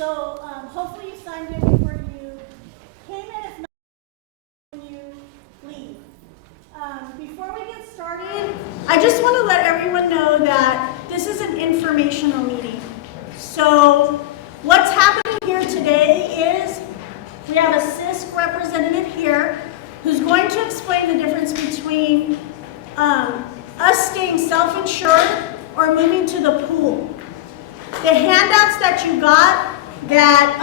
So hopefully you signed in before you came in. If not, when you leave. Before we get started, I just want to let everyone know that this is an informational meeting. So what's happening here today is we have a CISC representative here who's going to explain the difference between us staying self-insured or moving to the pool. The handouts that you got that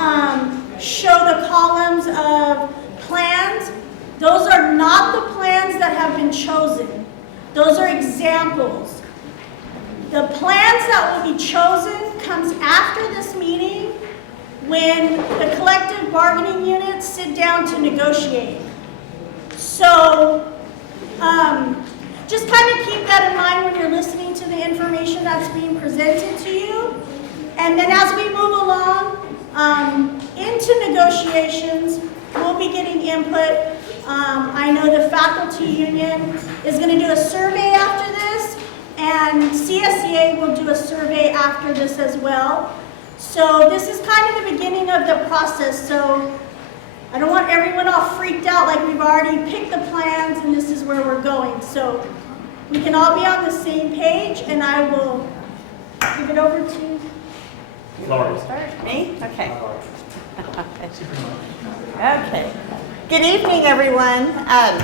show the columns of plans, those are not the plans that have been chosen. Those are examples. The plans that will be chosen comes after this meeting when the collective bargaining units sit down to negotiate. So just kind of keep that in mind when you're listening to the information that's being presented to you. And then as we move along into negotiations, we'll be getting input. I know the faculty union is going to do a survey after this, and CSEA will do a survey after this as well. So this is kind of the beginning of the process. So I don't want everyone all freaked out like we've already picked the plans and this is where we're going. So we can all be on the same page, and I will give it over to Laurie. Start me? Okay. Okay. Good evening, everyone.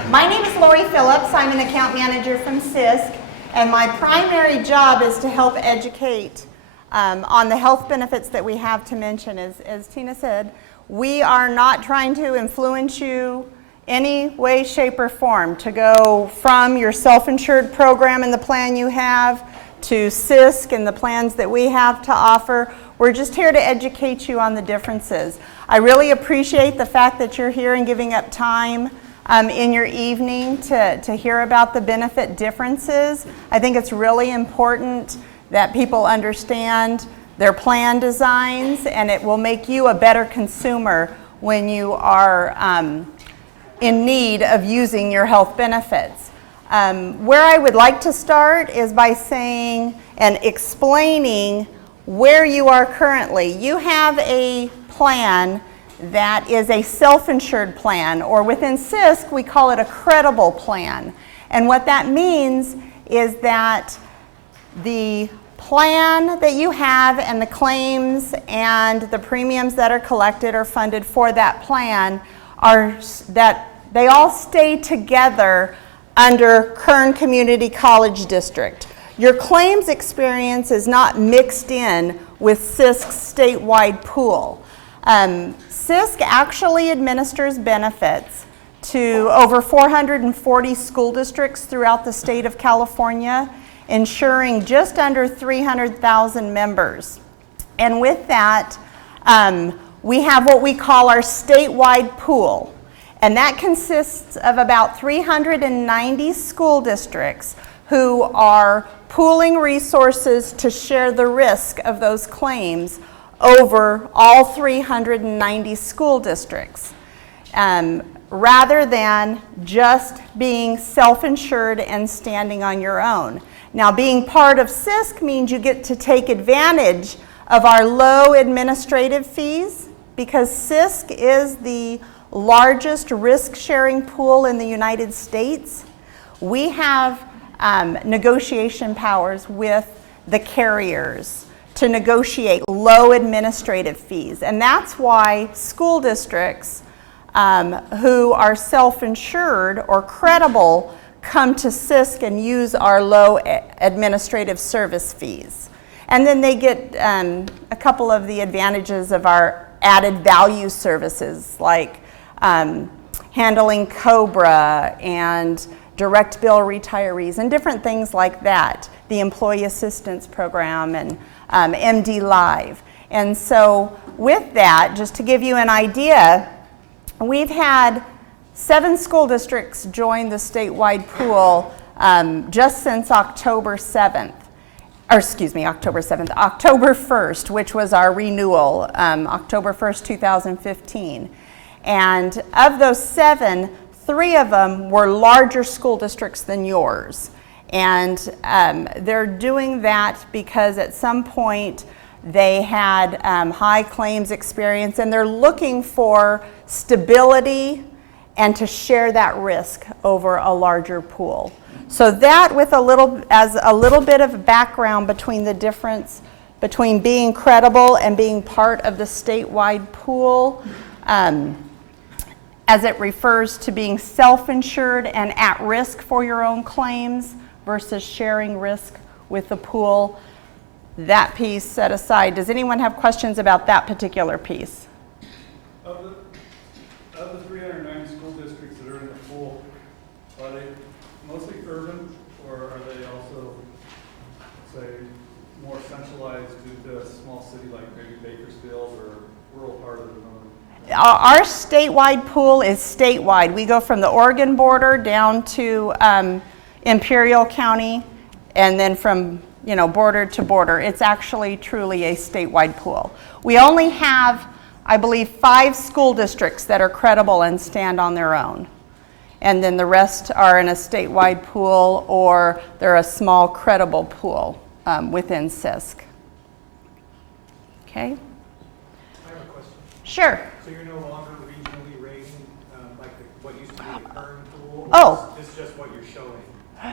My name is Lori Phillips. I'm an account manager from CISC, and my primary job is to help educate on the health benefits that we have to mention. As Tina said, we are not trying to influence you any way, shape, or form to go from your self-insured program and the plan you have to CISC and the plans that we have to offer. We're just here to educate you on the differences. I really appreciate the fact that you're here and giving up time in your evening to hear about the benefit differences. I think it's really important that people understand their plan designs, and it will make you a better consumer when you are in need of using your health benefits. Where I would like to start is by saying and explaining where you are currently. You have a plan that is a self-insured plan, or within CISC we call it a credible plan. And what that means is that the plan that you have and the claims and the premiums that are collected or funded for that plan are that they all stay together under Kern Community College District. Your claims experience is not mixed in with CISC's statewide pool. CISC actually administers benefits to over 440 school districts throughout the state of California, ensuring just under 300,000 members. And with that, we have what we call our statewide pool. And that consists of about 390 school districts who are pooling resources to share the risk of those claims over all 390 school districts, rather than just being self-insured and standing on your own. Now, being part of CISC means you get to take advantage of our low administrative fees, because CISC is the largest risk-sharing pool in the United States. We have negotiation powers with the carriers to negotiate low administrative fees. And that's why school districts who are self-insured or credible come to CISC and use our low administrative service fees. And then they get a couple of the advantages of our added value services, like handling COBRA and direct bill retirees and different things like that, the Employee Assistance Program and MD Live. And so with that, just to give you an idea, we've had 7 school districts join the statewide pool just since October 1st, which was our renewal, October 1st, 2015. And of those 7, 3 of them were larger school districts than yours. And they're doing that because at some point They had high claims experience, and they're looking for stability and to share that risk over a larger pool. So that, with as a little bit of background between the difference between being credible and being part of the statewide pool, as it refers to being self-insured and at risk for your own claims versus sharing risk with the pool. That piece set aside. Does anyone have questions about that particular piece? Of the 309 school districts that are in the pool, are they mostly urban, or are they also, say, more centralized due to a small city like maybe Bakersfield or rural part of the north? Our statewide pool is statewide. We go from the Oregon border down to Imperial County, and then from border to border. It's actually truly a statewide pool. We only have, I believe, 5 school districts that are credible and stand on their own. And then the rest are in a statewide pool, or they're a small credible pool within CISC. Okay? I have a question. Sure. So you're no longer regionally rating like what used to be the current pool? Oh. Or is this just what you're showing?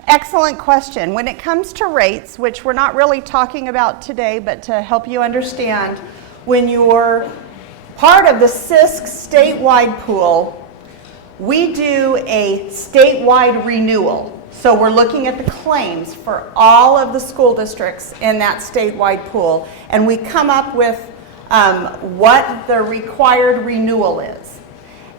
Excellent question. When it comes to rates, which we're not really talking about today, but to help you understand, when you're part of the CISC statewide pool, we do a statewide renewal. So we're looking at the claims for all of the school districts in that statewide pool, and we come up with what the required renewal is.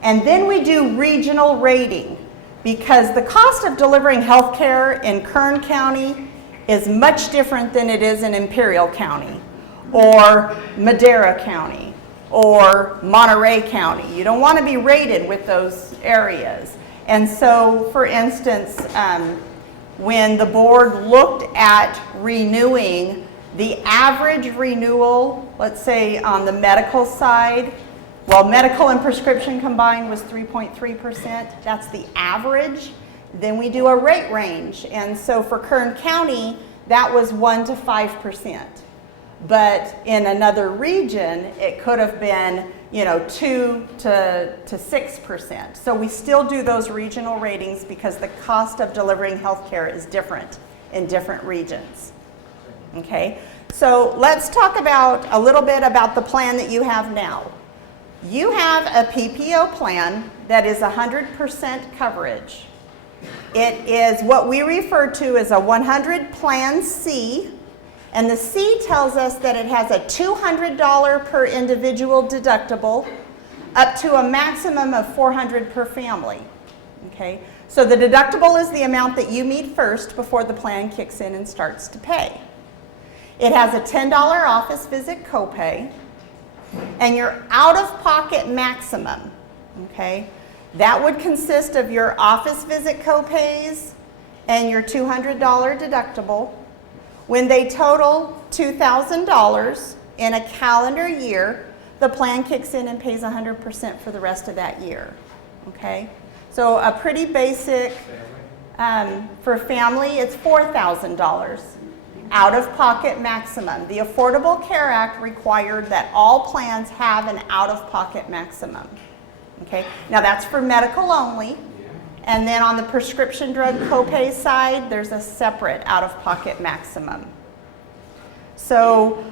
And then we do regional rating, because the cost of delivering health care in Kern County is much different than it is in Imperial County or Madera County or Monterey County. You don't want to be rated with those areas. And so, for instance, when the board looked at renewing, the average renewal, let's say on the medical side, well, medical and prescription combined was 3.3%. That's the average. Then we do a rate range. And so for Kern County, that was 1 to 5%. But in another region, it could have been, 2 to 6%. So we still do those regional ratings because the cost of delivering healthcare is different in different regions. Okay? So let's talk about a little bit about the plan that you have now. You have a PPO plan that is 100% coverage. It is what we refer to as a 100 Plan C, and the C tells us that it has a $200 per individual deductible up to a maximum of $400 per family. Okay? So the deductible is the amount that you meet first before the plan kicks in and starts to pay. It has a $10 office visit copay, and your out-of-pocket maximum, okay, that would consist of your office visit copays and your $200 deductible. When they total $2,000 in a calendar year, the plan kicks in and pays 100% for the rest of that year, okay? So a pretty basic, for family, it's $4,000. Out-of-pocket maximum. The Affordable Care Act required that all plans have an out-of-pocket maximum. Okay? Now that's for medical only. And then on the prescription drug copay side, there's a separate out-of-pocket maximum. So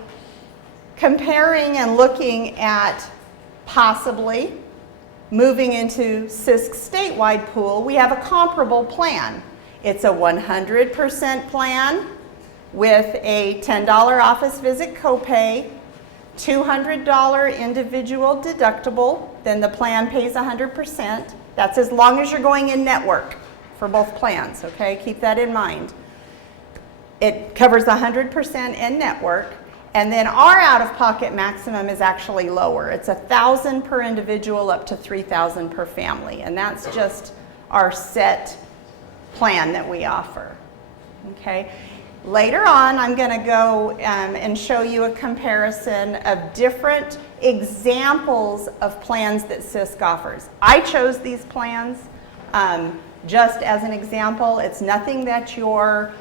comparing and looking at possibly moving into CISC statewide pool, we have a comparable plan. It's a 100% plan with a $10 office visit copay, $200 individual deductible, then the plan pays 100%. That's as long as you're going in network for both plans, okay? Keep that in mind. It covers 100% in network, and then our out-of-pocket maximum is actually lower. It's $1,000 per individual up to $3,000 per family, and that's just our set plan that we offer, okay? Later on, I'm going to go and show you a comparison of different examples of plans that CISC offers. I chose these plans just as an example. It's nothing that your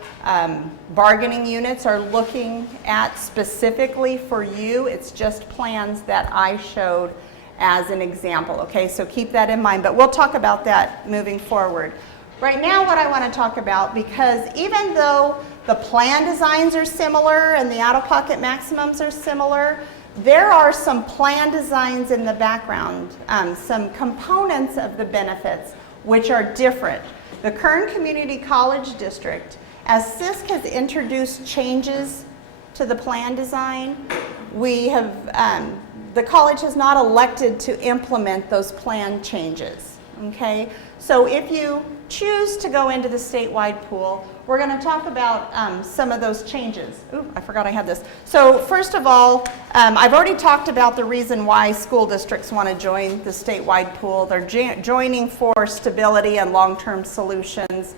bargaining units are looking at specifically for you. It's just plans that I showed as an example, okay? So keep that in mind, but we'll talk about that moving forward. Right now, what I want to talk about, because even though the plan designs are similar and the out-of-pocket maximums are similar, there are some plan designs in the background, some components of the benefits which are different. The Kern Community College District, as CISC has introduced changes to the plan design, we have, the college has not elected to implement those plan changes, okay? So if you choose to go into the statewide pool, we're going to talk about some of those changes. Ooh, I forgot I had this. So first of all, I've already talked about the reason why school districts want to join the statewide pool. They're joining for stability and long-term solutions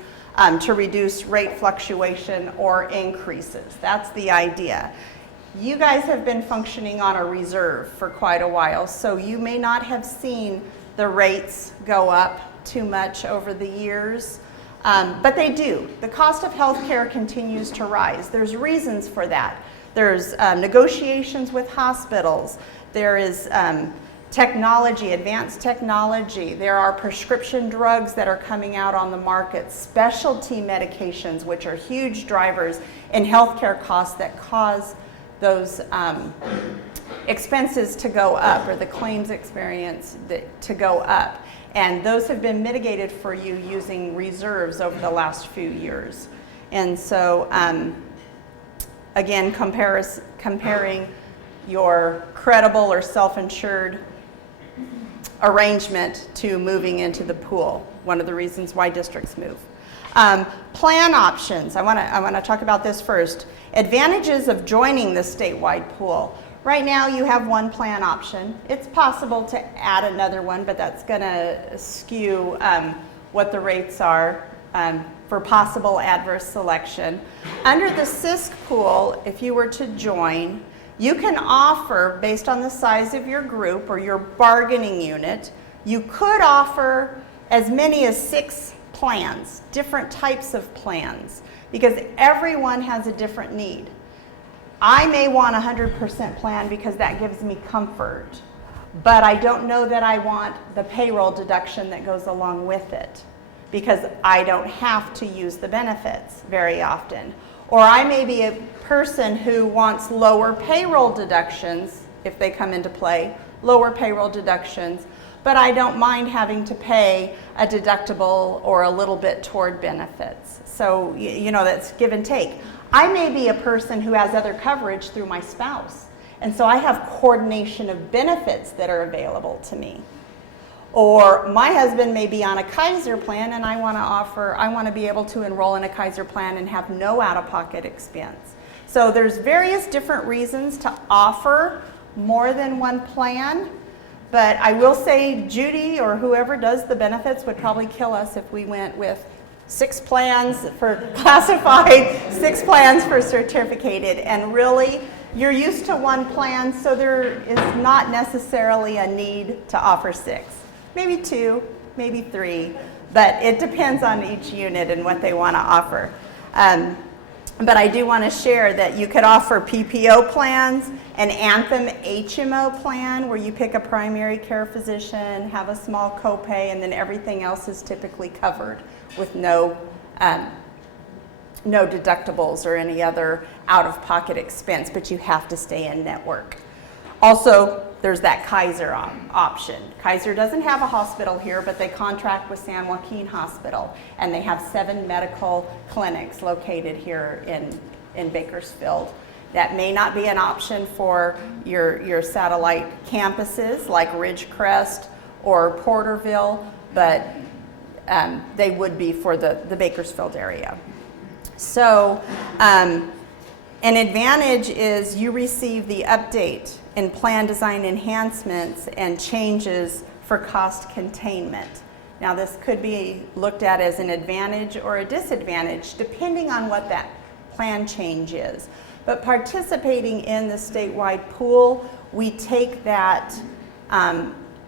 to reduce rate fluctuation or increases. That's the idea. You guys have been functioning on a reserve for quite a while, so you may not have seen the rates go up too much over the years, but they do. The cost of healthcare continues to rise. There's reasons for that. There's negotiations with hospitals. There is technology, advanced technology. There are prescription drugs that are coming out on the market, specialty medications, which are huge drivers in healthcare costs that cause those expenses to go up, or the claims experience to go up. And those have been mitigated for you using reserves over the last few years. And so, again, comparing your credible or self-insured arrangement to moving into the pool, one of the reasons why districts move. Plan options, I want to talk about this first. Advantages of joining the statewide pool. Right now you have one plan option. It's possible to add another one, but that's going to skew what the rates are for possible adverse selection. Under the CISC pool, if you were to join, you can offer, based on the size of your group or your bargaining unit, you could offer as many as 6 plans, different types of plans, because everyone has a different need. I may want a 100% plan because that gives me comfort, but I don't know that I want the payroll deduction that goes along with it because I don't have to use the benefits very often. Or I may be a person who wants lower payroll deductions if they come into play, lower payroll deductions, but I don't mind having to pay a deductible or a little bit toward benefits. So, you know, that's give and take. I may be a person who has other coverage through my spouse, and so I have coordination of benefits that are available to me. Or my husband may be on a Kaiser plan, and I want to be able to enroll in a Kaiser plan and have no out-of-pocket expense. So there's various different reasons to offer more than one plan. But I will say Judy or whoever does the benefits would probably kill us if we went with 6 plans for classified, 6 plans for certificated. And really, you're used to one plan, so there is not necessarily a need to offer 6. Maybe 2, maybe 3, but it depends on each unit and what they want to offer. But I do want to share that you could offer PPO plans, an Anthem HMO plan where you pick a primary care physician, have a small copay, and then everything else is typically covered with no deductibles or any other out-of-pocket expense, but you have to stay in network. Also, there's that Kaiser option. Kaiser doesn't have a hospital here, but they contract with San Joaquin Hospital, and they have 7 medical clinics located here in Bakersfield. That may not be an option for your satellite campuses like Ridgecrest or Porterville, but they would be for the Bakersfield area. So an advantage is you receive the update in plan design enhancements and changes for cost containment. Now this could be looked at as an advantage or a disadvantage depending on what that plan change is. But participating in the statewide pool, we take that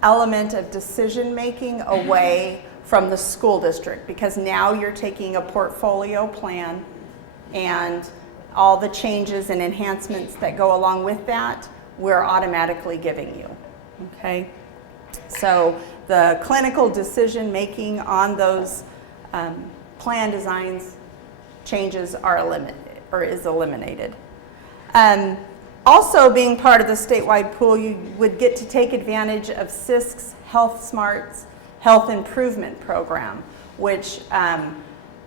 element of decision making away from the school district, because now you're taking a portfolio plan and all the changes and enhancements that go along with that, we're automatically giving you, okay? So the clinical decision making on those plan designs changes are is eliminated. Also, being part of the statewide pool, you would get to take advantage of CISC's Health Smarts Health Improvement Program, which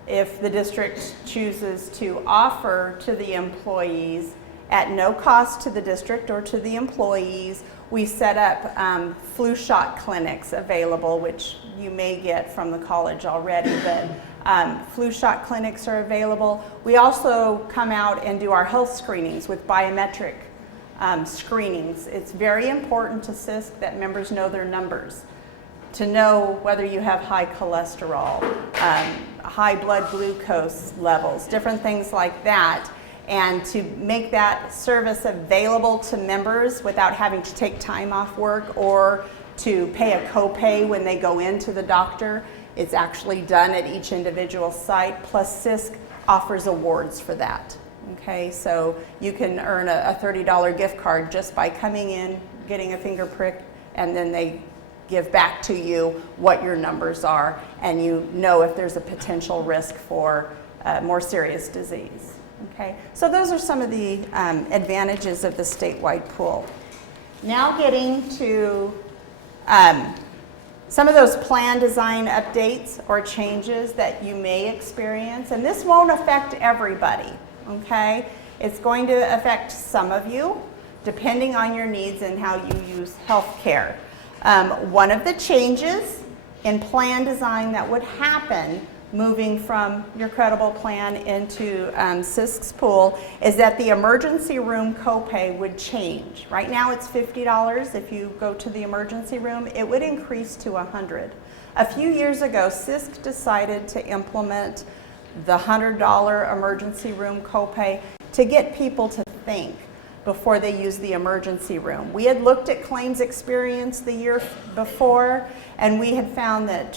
if the district chooses to offer to the employees at no cost to the district or to the employees, we set up flu shot clinics available, which you may get from the college already, but flu shot clinics are available. We also come out and do our health screenings with biometric screenings. It's very important to CISC that members know their numbers, to know whether you have high cholesterol, high blood glucose levels, different things like that, and to make that service available to members without having to take time off work or to pay a copay when they go into the doctor. It's actually done at each individual site, plus CISC offers awards for that. Okay, so you can earn a $30 gift card just by coming in, getting a finger prick, and then they give back to you what your numbers are, and you know if there's a potential risk for more serious disease. Okay, so those are some of the advantages of the statewide pool. Now getting to some of those plan design updates or changes that you may experience, and this won't affect everybody, okay? It's going to affect some of you, depending on your needs and how you use health care. One of the changes in plan design that would happen moving from your credible plan into CISC's pool is that the emergency room copay would change. Right now it's $50 if you go to the emergency room. It would increase to $100. A few years ago, CISC decided to implement the $100 emergency room copay to get people to think before they use the emergency room. We had looked at claims experience the year before, and we had found that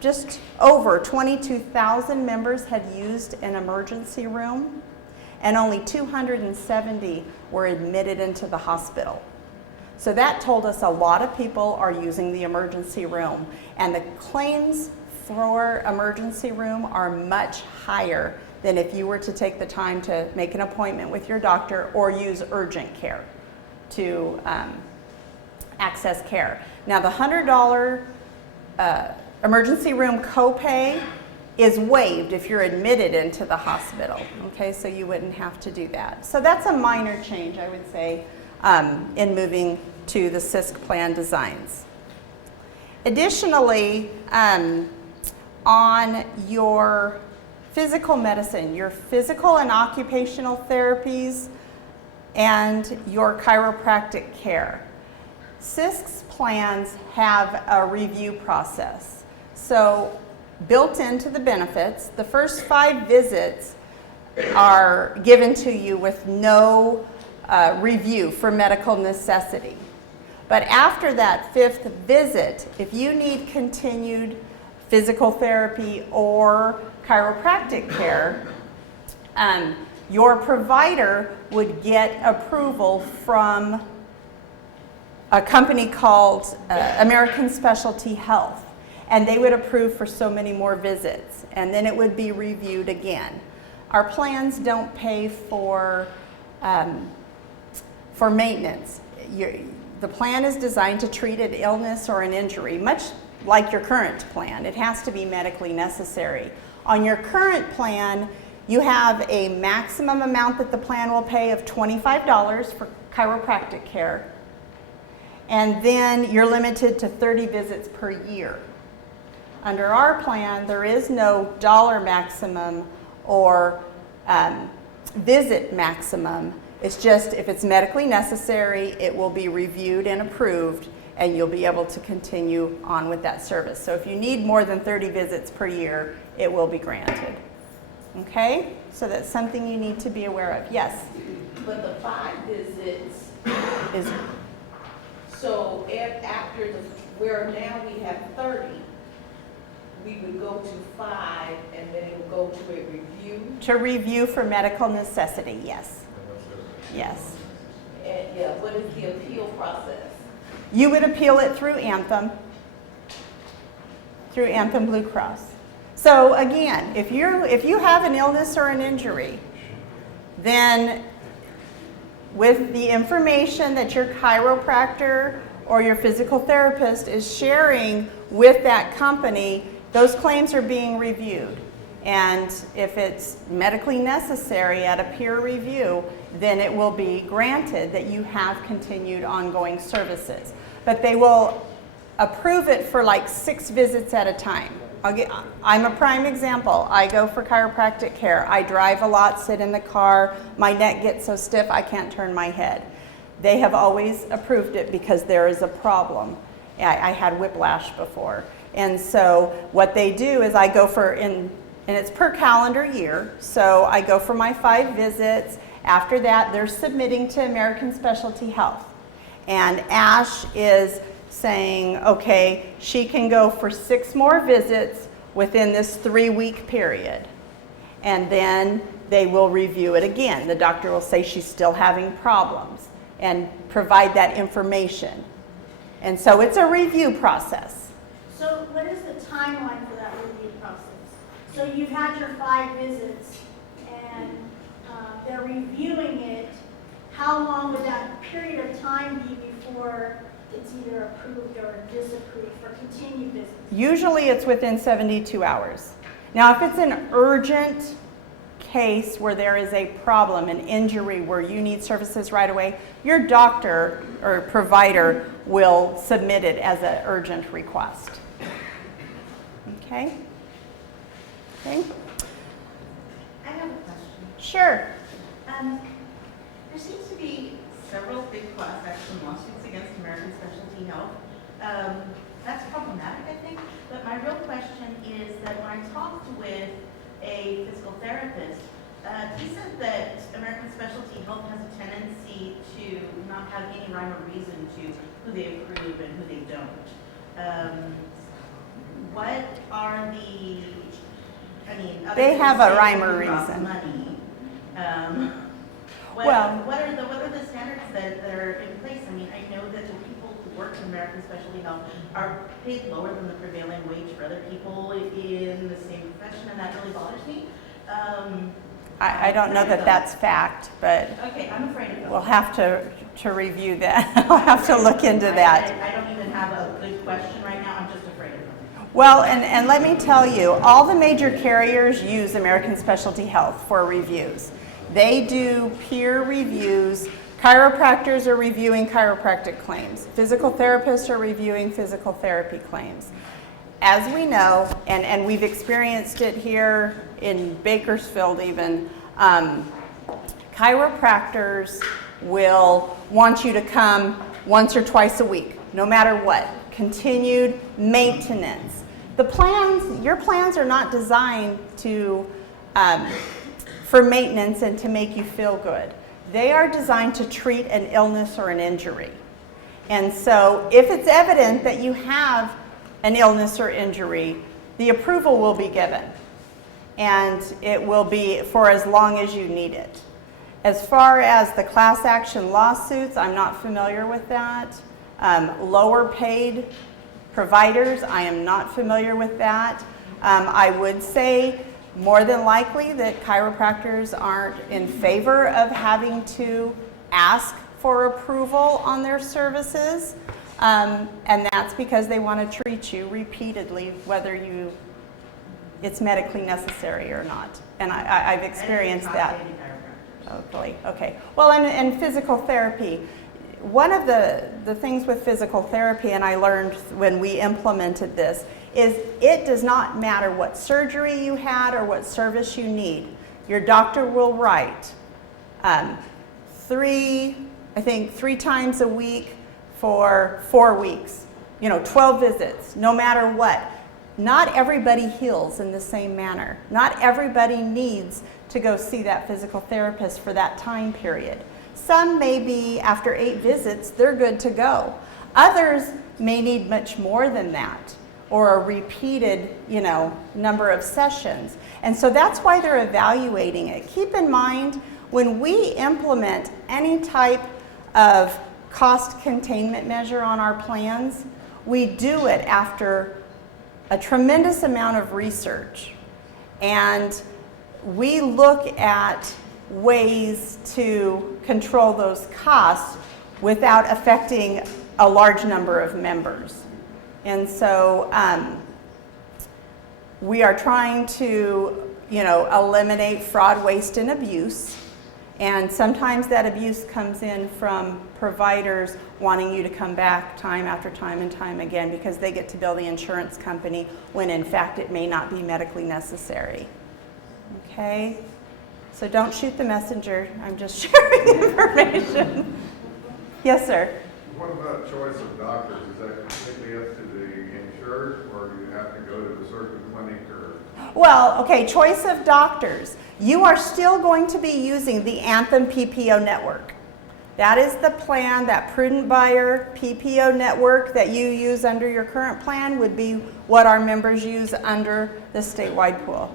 just over 22,000 members had used an emergency room, and only 270 were admitted into the hospital. So that told us a lot of people are using the emergency room, and the claims for emergency room are much higher than if you were to take the time to make an appointment with your doctor or use urgent care to access care. Now the $100 emergency room copay is waived if you're admitted into the hospital, okay, so you wouldn't have to do that. So that's a minor change, I would say, in moving to the CISC plan designs. Additionally, on your physical medicine, your physical and occupational therapies, and your chiropractic care, CISC's plans have a review process. So built into the benefits, the first 5 visits are given to you with no review for medical necessity. But after that 5th visit, if you need continued physical therapy or chiropractic care, your provider would get approval from a company called American Specialty Health, and they would approve for so many more visits, and then it would be reviewed again. Our plans don't pay for maintenance. The plan is designed to treat an illness or an injury, much like your current plan. It has to be medically necessary. On your current plan, you have a maximum amount that the plan will pay of $25 for chiropractic care, and then you're limited to 30 visits per year. Under our plan, there is no dollar maximum or visit maximum. It's just if it's medically necessary, it will be reviewed and approved, and you'll be able to continue on with that service. So if you need more than 30 visits per year, it will be granted. Okay? So that's something you need to be aware of. Yes? But the 5 visits, Is so after the where now we have 30, we would go to 5 and then it would go to a review. To review for medical necessity, yes. Yes. And yeah, what is the appeal process? You would appeal it through Anthem Blue Cross. So again, if you have an illness or an injury, then with the information that your chiropractor or your physical therapist is sharing with that company, those claims are being reviewed. And if it's medically necessary at a peer review, then it will be granted that you have continued ongoing services. But they will approve it for like 6 visits at a time. I'm a prime example. I go for chiropractic care. I drive a lot, sit in the car. My neck gets so stiff I can't turn my head. They have always approved it because there is a problem. I had whiplash before. And so what they do is I go for, and it's per calendar year, so I go for my 5 visits. After that, they're submitting to American Specialty Health. And Ash is saying, okay, she can go for 6 more visits within this 3-week period. And then they will review it again. The doctor will say she's still having problems and provide that information. And so it's a review process. So what is the timeline for that review process? So you've had your 5 visits and they're reviewing it. How long would that period of time be before it's either approved or disapproved for continued visits? Usually it's within 72 hours. Now if it's an urgent case where there is a problem, an injury where you need services right away, your doctor or provider will submit it as an urgent request. Okay? Okay? I have a question. Sure. There seems to be several big class action lawsuits against American Specialty Health. That's problematic, I think. But my real question is that when I talked with a physical therapist, he said that American Specialty Health has a tendency to not have any rhyme or reason to who they approve and who they don't. What are the, other They than have a saying rhyme or who drops reason. money, what are the standards that are in place? I mean, I know that the people who work in American Specialty Health are paid lower than the prevailing wage for other people in the same profession, and that really bothers me. I don't know that that's fact, but Okay, I'm afraid of it. we'll have to review that. I'll have to look into that. I don't even have a good question right now. I'm just afraid of it. Well, and let me tell you, all the major carriers use American Specialty Health for reviews. They do peer reviews. Chiropractors are reviewing chiropractic claims. Physical therapists are reviewing physical therapy claims. As we know, and we've experienced it here in Bakersfield even, chiropractors will want you to come once or twice a week, no matter what. Continued maintenance. Your plans are not designed for maintenance and to make you feel good. They are designed to treat an illness or an injury. And so if it's evident that you have an illness or injury, the approval will be given. And it will be for as long as you need it. As far as the class action lawsuits, I'm not familiar with that. Lower paid providers, I am not familiar with that. I would say more than likely that chiropractors aren't in favor of having to ask for approval on their services. And that's because they want to treat you repeatedly, whether it's medically necessary or not. And I've experienced that. Okay. Well, and physical therapy. One of the things with physical therapy, and I learned when we implemented this, is it does not matter what surgery you had or what service you need. Your doctor will write 3 times a week for 4 weeks, 12 visits, no matter what. Not everybody heals in the same manner. Not everybody needs to go see that physical therapist for that time period. Some may be, after 8 visits, they're good to go. Others may need much more than that, or a repeated, number of sessions. And so that's why they're evaluating it. Keep in mind, when we implement any type of cost containment measure on our plans, we do it after a tremendous amount of research. And we look at ways to control those costs without affecting a large number of members. And so we are trying to, eliminate fraud, waste, and abuse. And sometimes that abuse comes in from providers wanting you to come back time after time and time again because they get to bill the insurance company when in fact it may not be medically necessary. Okay? So don't shoot the messenger. I'm just sharing information. Yes, sir. What about choice of doctors? Is that completely up to the insured, or do you have to go to a certain clinic or? Well, okay, choice of doctors. You are still going to be using the Anthem PPO network. That is the plan, that prudent buyer PPO network that you use under your current plan would be what our members use under the statewide pool.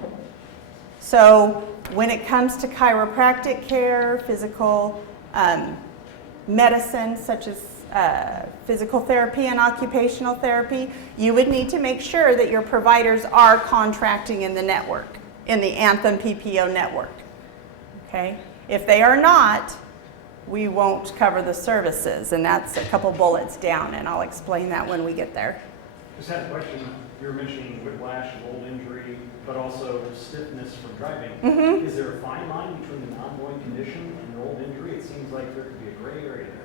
So when it comes to chiropractic care, physical medicine, such as physical therapy and occupational therapy, you would need to make sure that your providers are contracting in the network, in the Anthem PPO network. Okay? If they are not, we won't cover the services, and that's a couple bullets down, and I'll explain that when we get there. Just had a question. You're mentioning whiplash, old injury, but also stiffness from driving. Mm-hmm. Is there a fine line between an ongoing condition and an old injury? It seems like there could be a gray area there.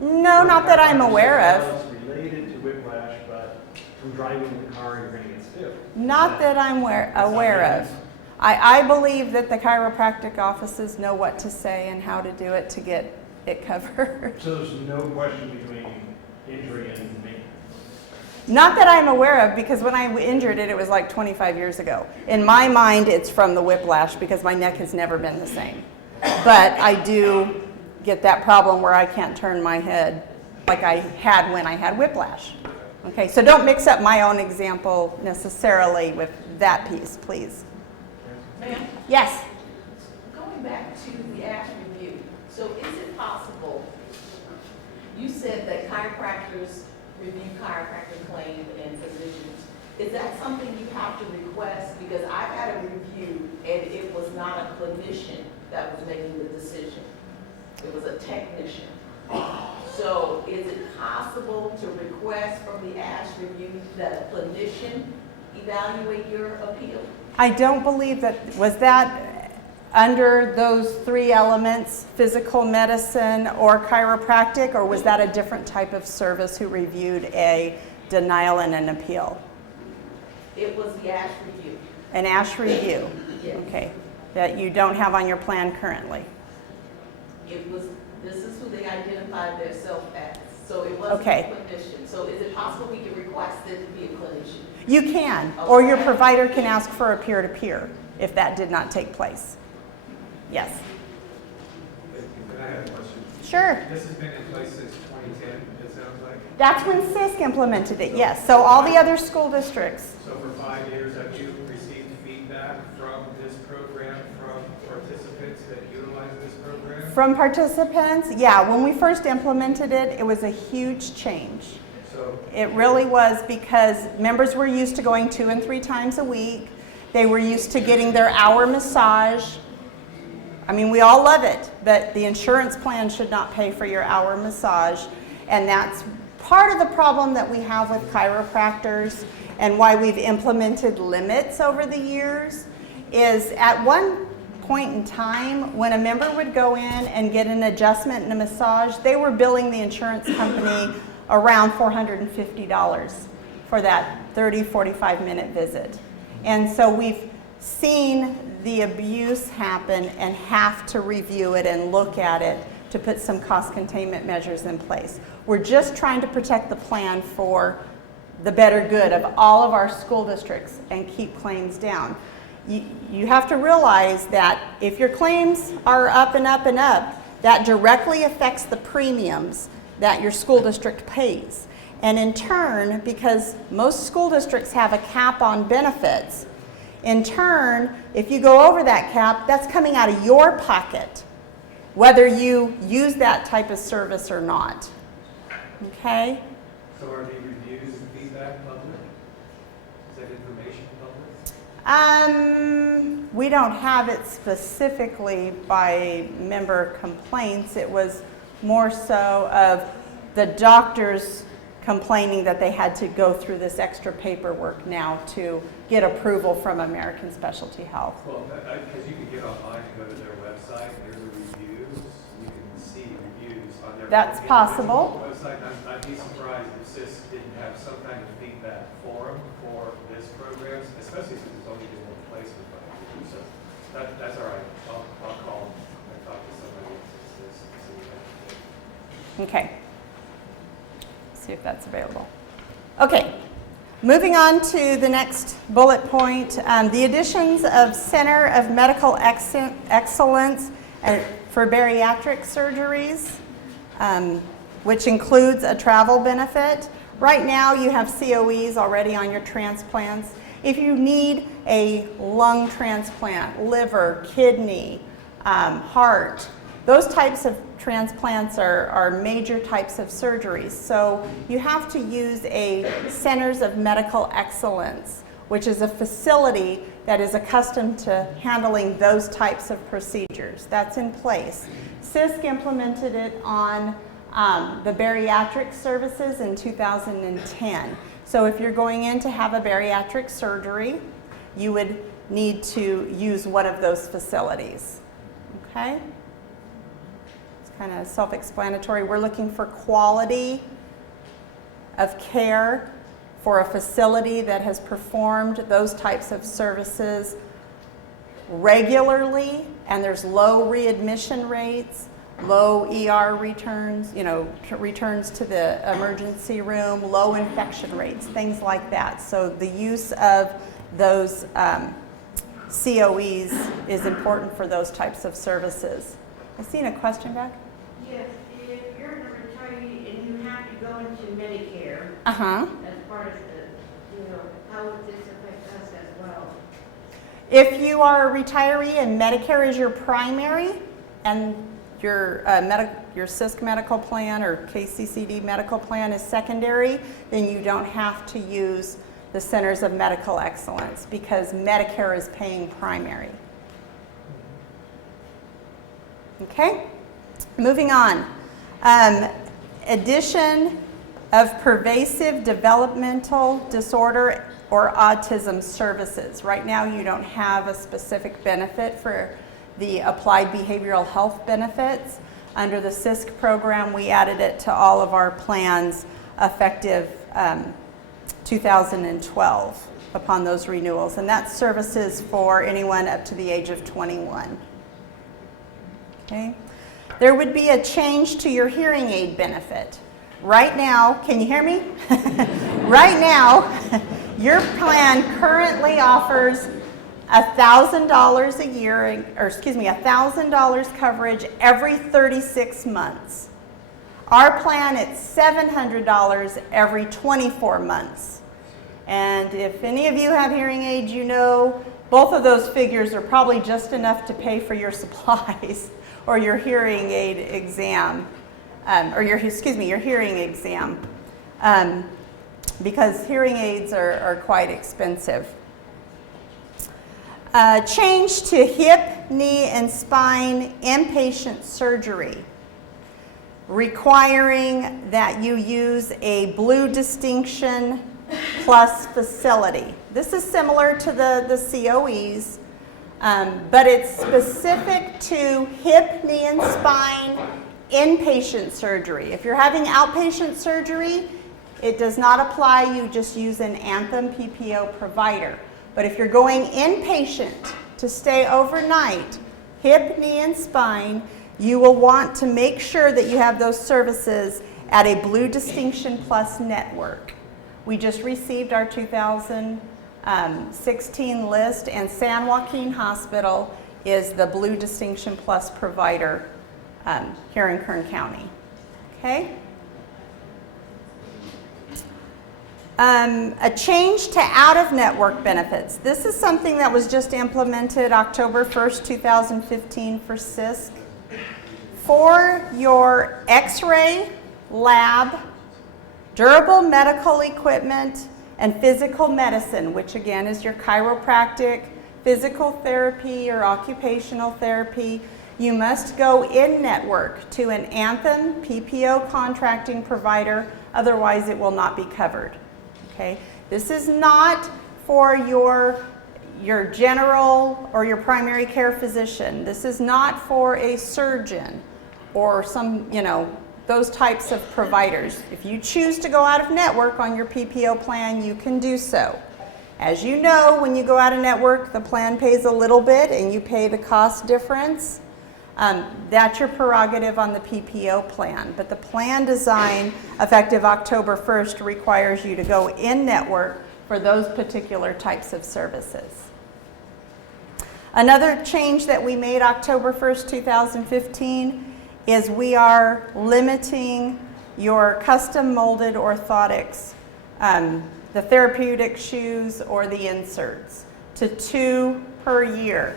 No, not that I'm aware of. It's related to whiplash, but from driving the car, you're going to get stiff. Not that I'm aware of. I believe that the chiropractic offices know what to say and how to do it to get it covered. So there's no question between injury and maintenance. Not that I'm aware of, because when I injured it, it was like 25 years ago. In my mind, it's from the whiplash because my neck has never been the same. But I do get that problem where I can't turn my head like I had when I had whiplash. Okay, so don't mix up my own example necessarily with that piece, please. Ma'am, Yes? going back to the ASH review, so is it possible, you said that chiropractors review chiropractor claims and physicians. Is that something you have to request? Because I've had a review and it was not a clinician that was making the decision. It was a technician. So is it possible to request from the ASH review that a clinician evaluate your appeal? I don't believe that, was that under those three elements, physical medicine or chiropractic, or was that a different type of service who reviewed a denial and an appeal? It was the ASH review. An ASH review? Yes. Okay, that you don't have on your plan currently. It was, this is who they identified themselves as. So it wasn't Okay. a clinician. So is it possible we can request it to be a clinician? You can, or your provider can ask for a peer-to-peer if that did not take place. Yes. Can I have a question? Sure. This has been in place since 2010, it sounds like. That's when CISC implemented it, yes. So all the other school districts. So for 5 years, have you received feedback from this program, from participants that utilize this program? From participants, yeah, when we first implemented it, it was a huge change. So It really was, because members were used to going 2 and 3 times a week. They were used to getting their hour massage. I mean, we all love it, but the insurance plan should not pay for your hour massage. And that's part of the problem that we have with chiropractors and why we've implemented limits over the years is at one point in time when a member would go in and get an adjustment and a massage, they were billing the insurance company around $450 for that 30, 45-minute visit. And so we've seen the abuse happen and have to review it and look at it to put some cost containment measures in place. We're just trying to protect the plan for the better good of all of our school districts and keep claims down. You have to realize that if your claims are up and up and up, that directly affects the premiums that your school district pays. And in turn, because most school districts have a cap on benefits, in turn, if you go over that cap, that's coming out of your pocket, whether you use that type of service or not. Okay? So are the reviews and feedback public? Is that information public? We don't have it specifically by member complaints. It was more so of the doctors complaining that they had to go through this extra paperwork now to get approval from American Specialty Health. Well, because you can get online and go to their website, and there's a reviews, you can see reviews on their. That's possible. Website, and I'd be surprised if CIS didn't have some kind of feedback forum for this program, especially since it's only been one placement by you. So that's all right. I'll call and talk to somebody at CIS and see what I can do. Okay. See if that's available. Okay. Moving on to the next bullet point, the additions of Center of Medical Excellence for bariatric surgeries, which includes a travel benefit. Right now you have COEs already on your transplants. If you need a lung transplant, liver, kidney, heart, those types of transplants are major types of surgeries. So you have to use a Centers of Medical Excellence, which is a facility that is accustomed to handling those types of procedures. That's in place. CISC implemented it on the bariatric services in 2010. So if you're going in to have a bariatric surgery, you would need to use one of those facilities. Okay? Kind of self-explanatory. We're looking for quality of care for a facility that has performed those types of services regularly, and there's low readmission rates, low ER returns, returns to the emergency room, low infection rates, things like that. So the use of those COEs is important for those types of services. I seen a question back. Yes, if you're a retiree and you have to go into Medicare Uh-huh. as part of the, how would this affect us as well? If you are a retiree and Medicare is your primary and your CISC medical plan or KCCD medical plan is secondary, then you don't have to use the Centers of Medical Excellence because Medicare is paying primary. Okay? Moving on. Addition of pervasive developmental disorder or autism services. Right now you don't have a specific benefit for the applied behavioral health benefits. Under the CISC program, we added it to all of our plans effective 2012 upon those renewals. And that's services for anyone up to the age of 21. Okay. There would be a change to your hearing aid benefit. Right now, can you hear me? Right now, your plan currently offers $1,000 a year, $1,000 coverage every 36 months. Our plan, it's $700 every 24 months. And if any of you have hearing aids, you know both of those figures are probably just enough to pay for your supplies or your hearing aid exam, your hearing exam, because hearing aids are quite expensive. Change to hip, knee, and spine inpatient surgery, requiring that you use a Blue Distinction Plus facility. This is similar to the COEs, but it's specific to hip, knee, and spine inpatient surgery. If you're having outpatient surgery, it does not apply. You just use an Anthem PPO provider. But if you're going inpatient to stay overnight, hip, knee, and spine, you will want to make sure that you have those services at a Blue Distinction Plus network. We just received our 2016 list, and San Joaquin Hospital is the Blue Distinction Plus provider here in Kern County. Okay? A change to out-of-network benefits. This is something that was just implemented October 1st, 2015 for CISC. For your X-ray, lab, durable medical equipment, and physical medicine, which again is your chiropractic, physical therapy, or occupational therapy, you must go in-network to an Anthem PPO contracting provider, otherwise it will not be covered. Okay? This is not for your general or your primary care physician. This is not for a surgeon or some, those types of providers. If you choose to go out of network on your PPO plan, you can do so. As you know, when you go out of network, the plan pays a little bit and you pay the cost difference. That's your prerogative on the PPO plan. But the plan design, effective October 1st, requires you to go in network for those particular types of services. Another change that we made October 1st, 2015 is we are limiting your custom molded orthotics, the therapeutic shoes or the inserts, to 2 per year.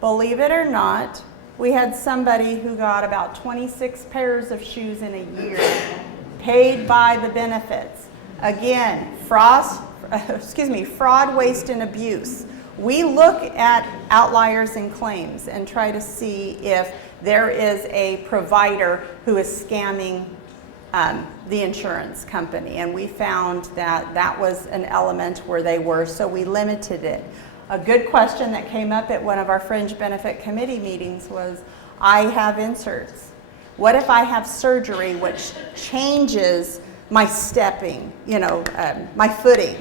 Believe it or not, we had somebody who got about 26 pairs of shoes in a year, paid by the benefits. Again, fraud, waste, and abuse. We look at outliers and claims and try to see if there is a provider who is scamming the insurance company, and we found that that was an element where they were, so we limited it. A good question that came up at one of our Fringe Benefit Committee meetings was, I have inserts. What if I have surgery which changes my stepping, my footing?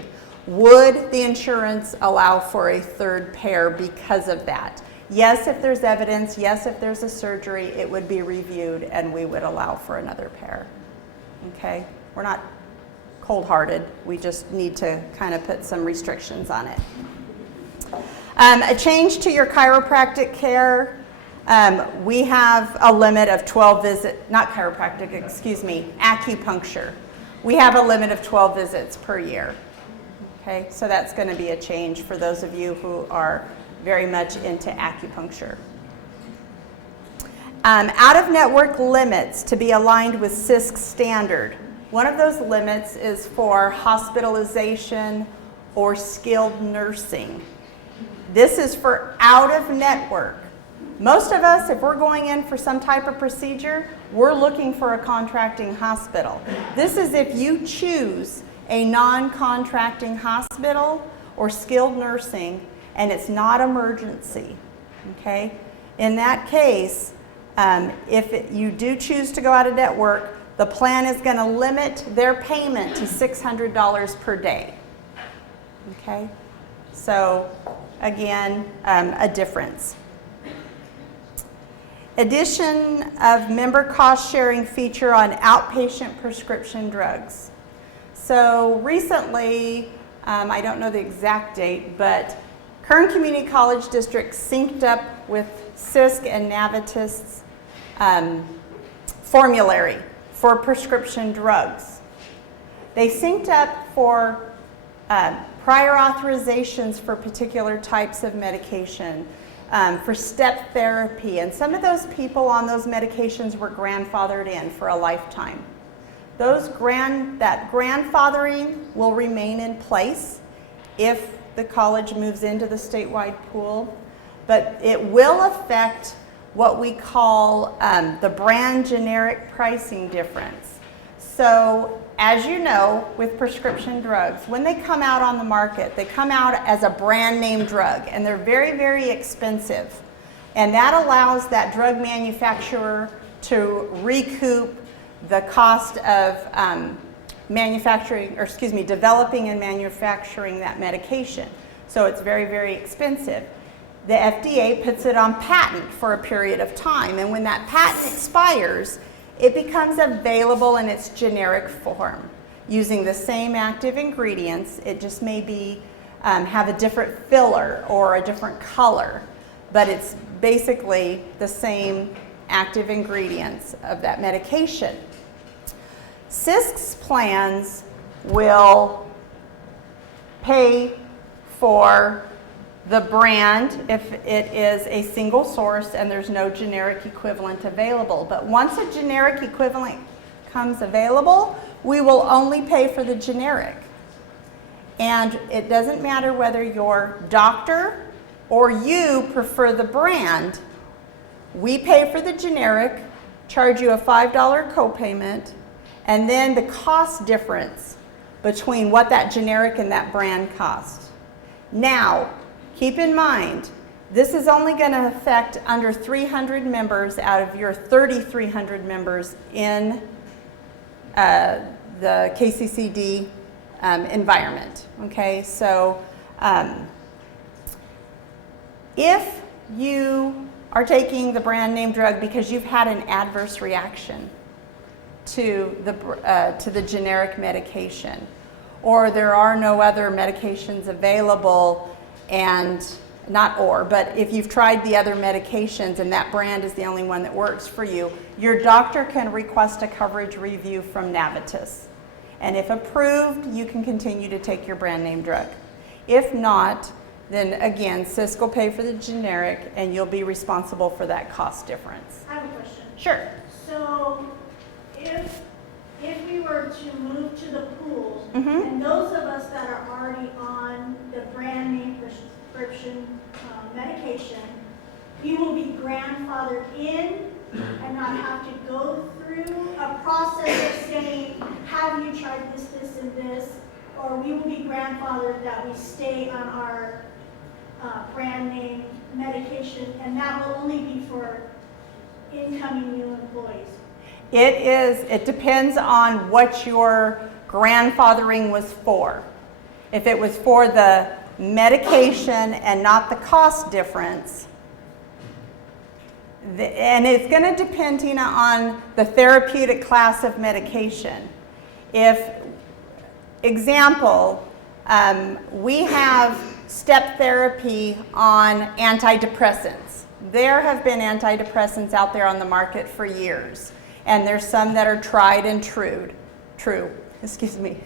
Would the insurance allow for a 3rd pair because of that? Yes, if there's evidence, yes, if there's a surgery, it would be reviewed and we would allow for another pair. Okay? We're not cold-hearted. We just need to kind of put some restrictions on it. A change to your chiropractic care. We have a limit of 12 visits, not chiropractic, acupuncture. We have a limit of 12 visits per year. Okay, so that's going to be a change for those of you who are very much into acupuncture. Out-of-network limits to be aligned with CISC standard. One of those limits is for hospitalization or skilled nursing. This is for out-of-network. Most of us, if we're going in for some type of procedure, we're looking for a contracting hospital. This is if you choose a non-contracting hospital or skilled nursing and it's not emergency, okay? In that case, if you do choose to go out of network, the plan is going to limit their payment to $600 per day, okay? So, again, a difference. Addition of member cost sharing feature on outpatient prescription drugs. So recently, I don't know the exact date, but Kern Community College District synced up with CISC and Navitas formulary for prescription drugs. They synced up for prior authorizations for particular types of medication, for step therapy, and some of those people on those medications were grandfathered in for a lifetime. That grandfathering will remain in place if the college moves into the statewide pool, but it will affect what we call the brand generic pricing difference. So, as you know, with prescription drugs, when they come out on the market, they come out as a brand name drug, and they're very, very expensive. And that allows that drug manufacturer to recoup the cost of developing and manufacturing that medication. So it's very, very expensive. The FDA puts it on patent for a period of time, and when that patent expires, it becomes available in its generic form using the same active ingredients. It just may be have a different filler or a different color, but it's basically the same active ingredients of that medication. CISC's plans will pay for the brand if it is a single source and there's no generic equivalent available. But once a generic equivalent comes available, we will only pay for the generic. And it doesn't matter whether your doctor or you prefer the brand. We pay for the generic, charge you a $5 copayment, and then the cost difference between what that generic and that brand costs. Now, keep in mind, this is only going to affect under 300 members out of your 3,300 members in the KCCD environment. Okay, so if you are taking the brand name drug because you've had an adverse reaction to the generic medication, or there are no other medications available, and but if you've tried the other medications and that brand is the only one that works for you, your doctor can request a coverage review from Navitus. And if approved, you can continue to take your brand name drug. If not, then again, CISC will pay for the generic and you'll be responsible for that cost difference. I have a question. Sure. So if we were to move to the pool, Mhm. and those of us that are already on the brand name prescription medication, we will be grandfathered in and not have to go through a process of saying, have you tried this, this, and this? Or we will be grandfathered that we stay on our brand name medication, and that will only be for incoming new employees. It depends on what your grandfathering was for. If it was for the medication and not the cost difference, and it's going to depend, Tina, on the therapeutic class of medication. Example, we have step therapy on antidepressants. There have been antidepressants out there on the market for years, and there's some that are tried and true. Excuse me.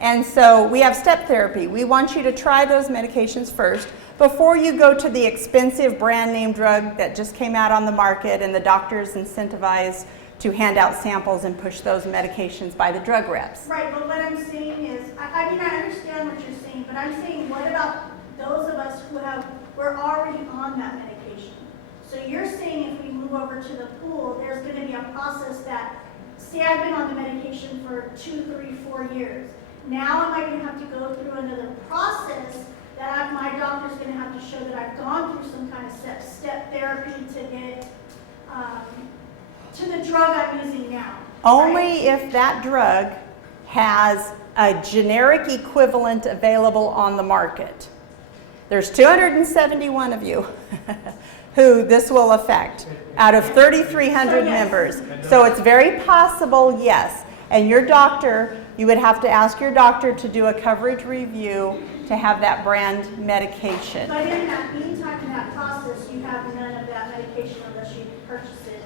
And so we have step therapy. We want you to try those medications first before you go to the expensive brand name drug that just came out on the market and the doctor's incentivized to hand out samples and push those medications by the drug reps. Right, but what I'm saying is, I mean, I understand what you're saying, but I'm saying, what about those of us we're already on that medication? So you're saying if we move over to the pool, there's going to be a process that, say I've been on the medication for 2, 3, 4 years. Now am I going to have to go through another process that my doctor's going to have to show that I've gone through some kind of step therapy to get to the drug I'm using now? Only right? if that drug has a generic equivalent available on the market. There's 271 of you who this will affect out of 3,300 members. So it's very possible, yes. And your doctor, you would have to ask your doctor to do a coverage review to have that brand medication. But in that meantime, in that process, you have none of that medication unless you purchase it.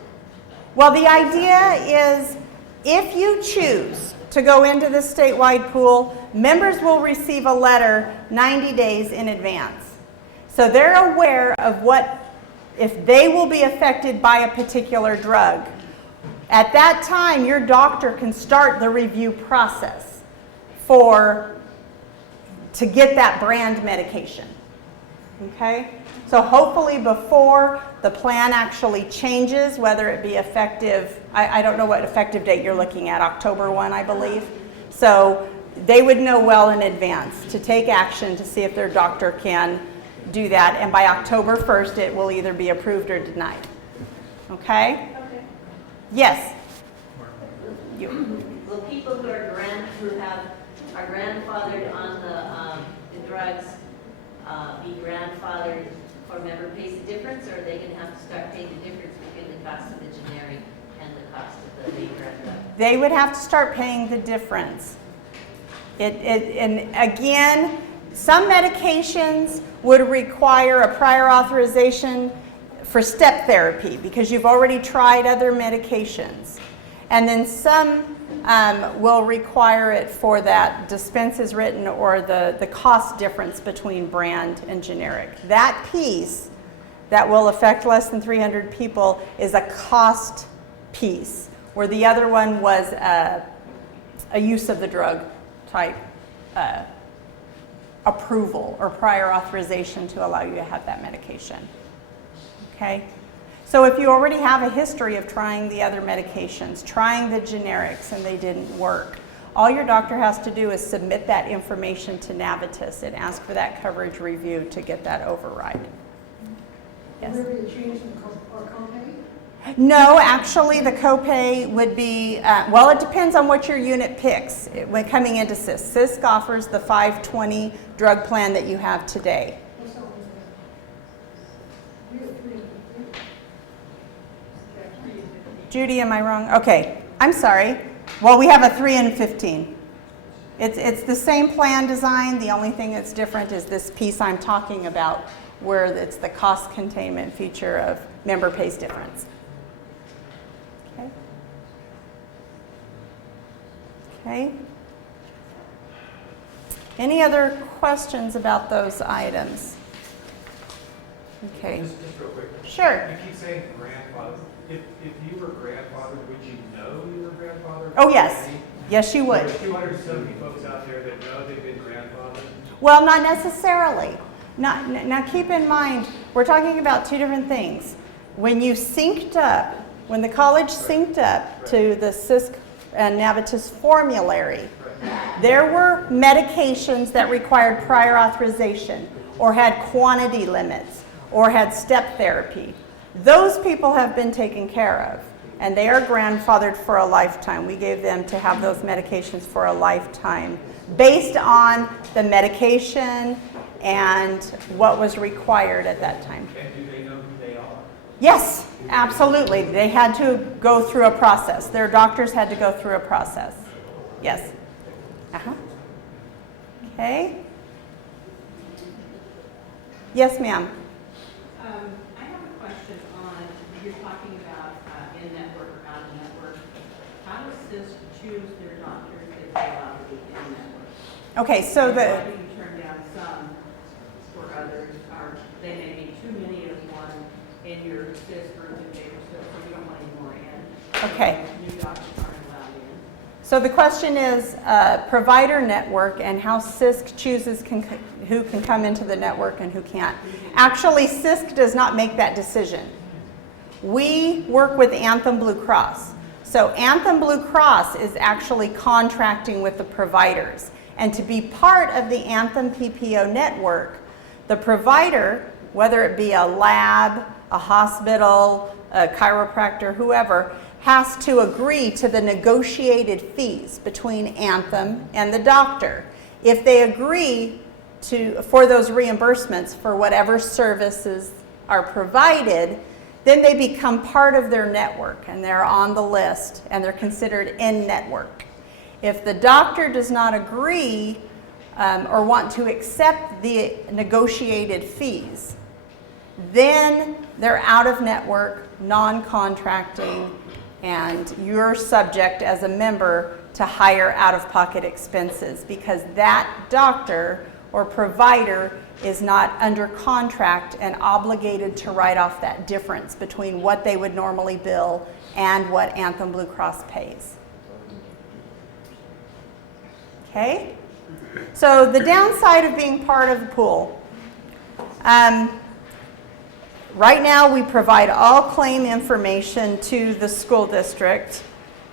Well, the idea is if you choose to go into the statewide pool, members will receive a letter 90 days in advance. So they're aware of if they will be affected by a particular drug. At that time, your doctor can start the review process to get that brand medication. Okay? So hopefully before the plan actually changes, whether it be effective, I don't know what effective date you're looking at, October 1, I believe. So they would know well in advance to take action to see if their doctor can do that. And by October 1st, it will either be approved or denied. Okay? Okay. Yes? You. Will people who are grandfathered on the drugs be grandfathered for member pays the difference, or are they going to have to start paying the difference between the cost of the generic and the cost of the name brand drug? They would have to start paying the difference. And again, some medications would require a prior authorization for step therapy because you've already tried other medications. And then some will require it for that dispense as written or the cost difference between brand and generic. That piece that will affect less than 300 people is a cost piece, where the other one was a use of the drug type approval or prior authorization to allow you to have that medication. Okay? So if you already have a history of trying the other medications, trying the generics, and they didn't work, all your doctor has to do is submit that information to Navitus and ask for that coverage review to get that override. Yes? Will there be a change in our copay? No, actually the copay would be, well, it depends on what your unit picks when coming into CISC. CISC offers the 520 drug plan that you have today. What's that one? We have 350. Judy, am I wrong? Okay, I'm sorry. Well, we have a 3 and 15. It's the same plan design. The only thing that's different is this piece I'm talking about, where it's the cost containment feature of member pays difference. Okay. Okay. Any other questions about those items? Okay. Just real quick. Sure. You keep saying grandfather. If you were grandfathered, would you know you were grandfathered? Oh, yes. Yes, you would. There's 270 folks out there that know they've been grandfathered. Well, not necessarily. Now keep in mind, we're talking about two different things. When you synced up, when the college synced up to the CISC and Navitus formulary, there were medications that required prior authorization or had quantity limits or had step therapy. Those people have been taken care of, and they are grandfathered for a lifetime. We gave them to have those medications for a lifetime based on the medication and what was required at that time. And do they know who they are? Yes, absolutely. They had to go through a process. Their doctors had to go through a process. Yes. Uh-huh. Okay. Yes, ma'am. I have a question on, you're talking about in-network or out-of-network. How does CISC choose their doctors that they allow to be in-network? Okay, so the... Why do you turn down some for others? Or they may be too many of one in your CISC group in favor, so you don't want any more in. Okay. New doctors aren't allowed in. So the question is provider network and how CISC chooses who can come into the network and who can't. Actually, CISC does not make that decision. We work with Anthem Blue Cross. So Anthem Blue Cross is actually contracting with the providers. And to be part of the Anthem PPO network, the provider, whether it be a lab, a hospital, a chiropractor, whoever, has to agree to the negotiated fees between Anthem and the doctor. If they agree for those reimbursements for whatever services are provided, then they become part of their network and they're on the list and they're considered in-network. If the doctor does not agree or want to accept the negotiated fees, then they're out of network, non-contracting, and you're subject as a member to higher out-of-pocket expenses because that doctor or provider is not under contract and obligated to write off that difference between what they would normally bill and what Anthem Blue Cross pays. Okay? So the downside of being part of the pool. Right now we provide all claim information to the school district,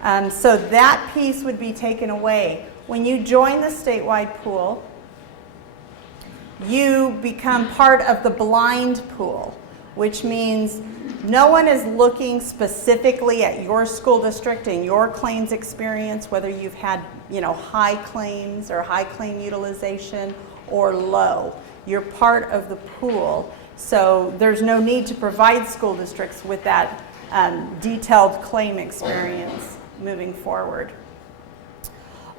so that piece would be taken away. When you join the statewide pool, you become part of the blind pool, which means no one is looking specifically at your school district and your claims experience, whether you've had, high claims or high claim utilization or low. You're part of the pool. So there's no need to provide school districts with that detailed claim experience moving forward.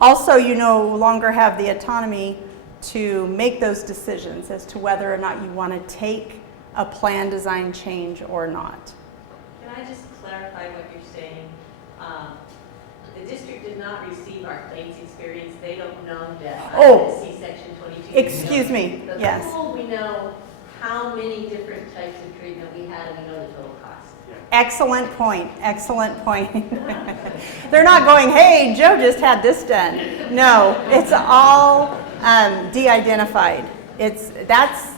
Also, you no longer have the autonomy to make those decisions as to whether or not you want to take a plan design change or not. Can I just clarify what you're saying? district did not receive our claims experience. They don't know that Oh. I'm a C-section 22. Excuse me, The yes. pool, we know how many different types of treatment we had, and we know the total cost. Excellent point, excellent point. They're not going, hey, Joe just had this done. No, it's all de-identified. That's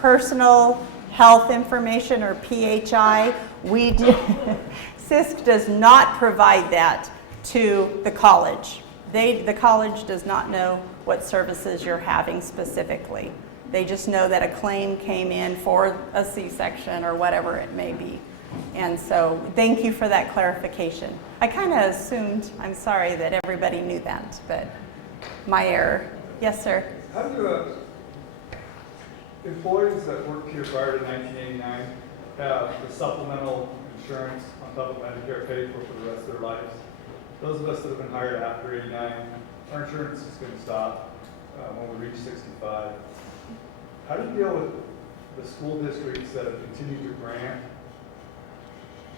personal health information, or PHI. CISC does not provide that to the college. The college does not know what services you're having specifically. They just know that a claim came in for a C-section or whatever it may be. And so thank you for that clarification. I kind of assumed, I'm sorry, that everybody knew that, but my error. Yes, sir. How do employees that worked here prior to 1989 have the supplemental insurance on top of Medicare paid for the rest of their lives? Those of us that have been hired after 89, our insurance is going to stop when we reach 65. How do you deal with the school districts that have continued to grant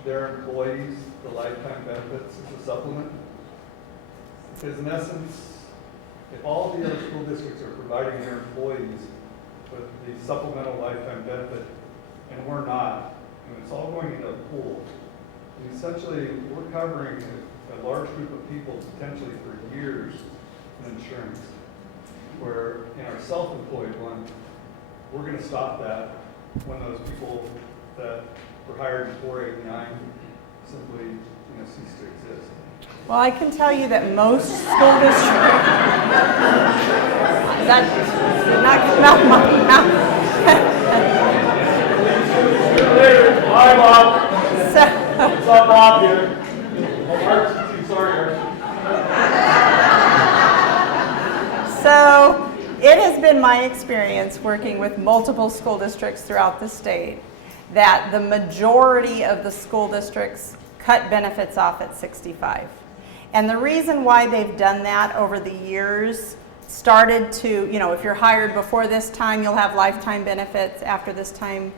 their employees the lifetime benefits as a supplement? Because in essence, if all the other school districts are providing their employees with the supplemental lifetime benefit, and we're not, and it's all going into a pool, and essentially we're covering a large group of people potentially for years in insurance, where in our self-employed one, we're going to stop that when those people that were hired before 89 simply cease to exist. Well, I can tell you that most school districts, that did not come out of my mouth. Hi, Bob. So, What's up, Bob here? Archie, sorry, Archie. So it has been my experience working with multiple school districts throughout the state that the majority of the school districts cut benefits off at 65. And the reason why they've done that over the years started to, if you're hired before this time, you'll have lifetime benefits. After this time,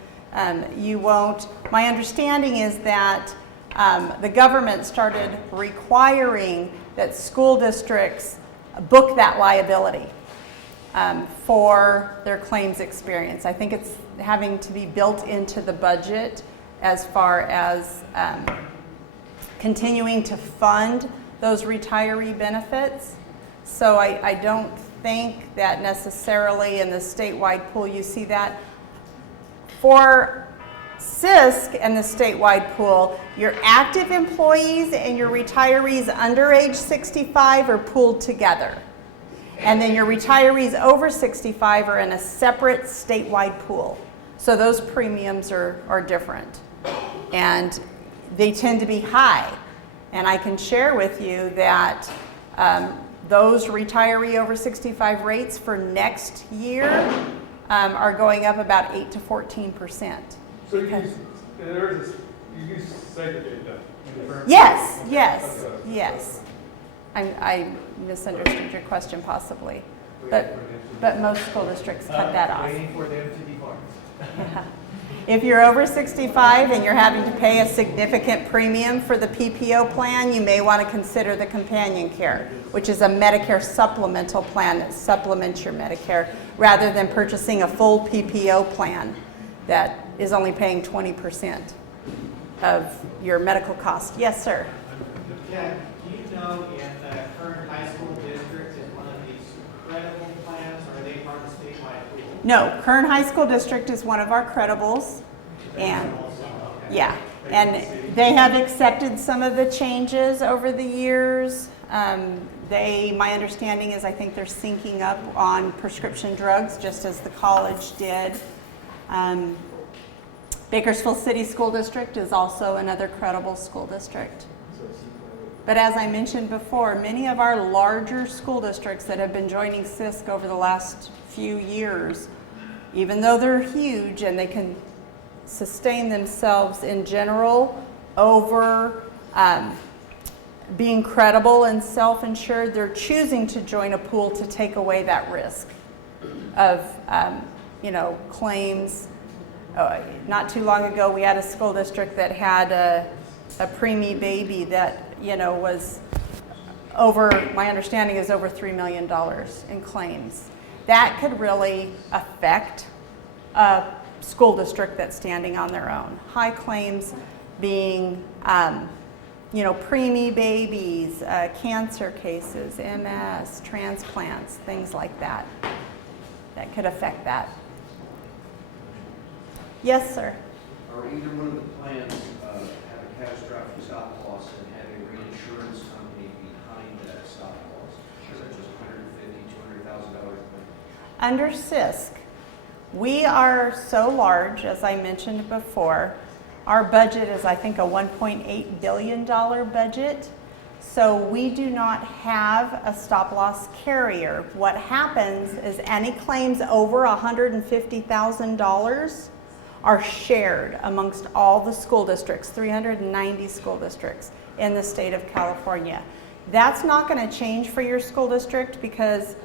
you won't. My understanding is that the government started requiring that school districts book that liability for their claims experience. I think it's having to be built into the budget as far as continuing to fund those retiree benefits. So I don't think that necessarily in the statewide pool you see that. For CISC and the statewide pool, your active employees and your retirees under age 65 are pooled together. And then your retirees over 65 are in a separate statewide pool. So those premiums are different. And they tend to be high. And I can share with you that those retiree over 65 rates for next year are going up about 8 to 14%. So you segregate them? Yes. I misunderstood your question possibly. But most school districts cut that off. Waiting for them to depart. Yeah. If you're over 65 and you're having to pay a significant premium for the PPO plan, you may want to consider the companion care, which is a Medicare supplemental plan that supplements your Medicare, rather than purchasing a full PPO plan that is only paying 20% of your medical cost. Yes, sir. Yeah, do you know if the current high school district is one of these credible plans, or are they part of the statewide pool? No, Kern High School District is one of our credibles, and yeah, and they have accepted some of the changes over the years. My understanding is I think they're syncing up on prescription drugs, just as the college did. Bakersfield City School District is also another credible school district. But as I mentioned before, many of our larger school districts that have been joining CISC over the last few years, even though they're huge and they can sustain themselves in general over being credible and self-insured, they're choosing to join a pool to take away that risk of claims. Not too long ago, we had a school district that had a preemie baby that was my understanding is over $3 million in claims. That could really affect a school district that's standing on their own. High claims being, preemie babies, cancer cases, MS, transplants, things like that. That could affect that. Yes, sir. Are either one of the plans have a catastrophic stop loss and have a reinsurance company behind that stop loss? Or is that just $150,000, $200,000? Under CISC, we are so large, as I mentioned before. Our budget is, I think, a $1.8 billion budget. So we do not have a stop loss carrier. What happens is any claims over $150,000 are shared amongst all the school districts, 390 school districts in the state of California. That's not going to change for your school district because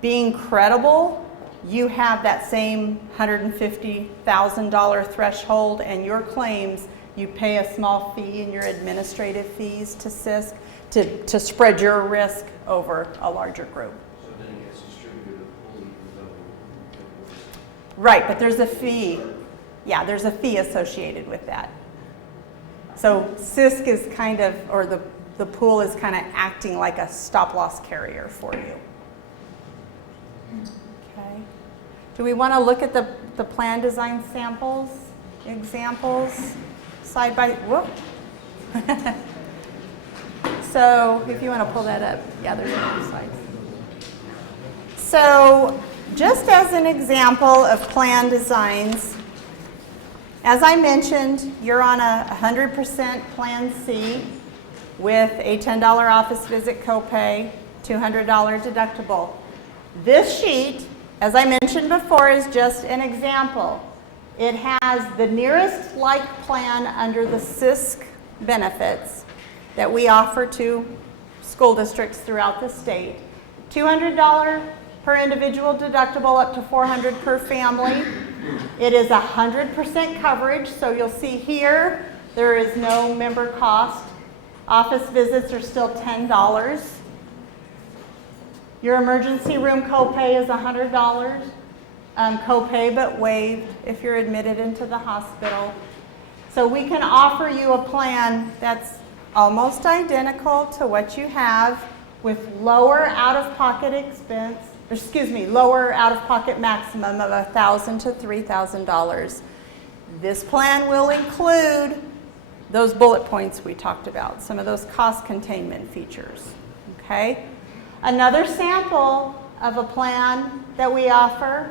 being credible, you have that same $150,000 threshold, and your claims, you pay a small fee in your administrative fees to CISC to spread your risk over a larger group. So then it gets distributed fully without. Right, but there's a fee. Yeah, there's a fee associated with that. So CISC is kind of, or the pool is kind of acting like a stop loss carrier for you. Okay. Do we want to look at the plan design samples, examples, side by, whoop. So if you want to pull that up, yeah, there's two slides. So just as an example of plan designs, as I mentioned, you're on a 100% Plan C with a $10 office visit copay, $200 deductible. This sheet, as I mentioned before, is just an example. It has the nearest like plan under the CISC benefits that we offer to school districts throughout the state. $200 per individual deductible, up to $400 per family. It is 100% coverage, so you'll see here there is no member cost. Office visits are still $10. Your emergency room copay is $100. Copay but waived if you're admitted into the hospital. So we can offer you a plan that's almost identical to what you have with lower out-of-pocket expense, lower out-of-pocket maximum of $1,000 to $3,000. This plan will include those bullet points we talked about, some of those cost containment features, okay? Another sample of a plan that we offer,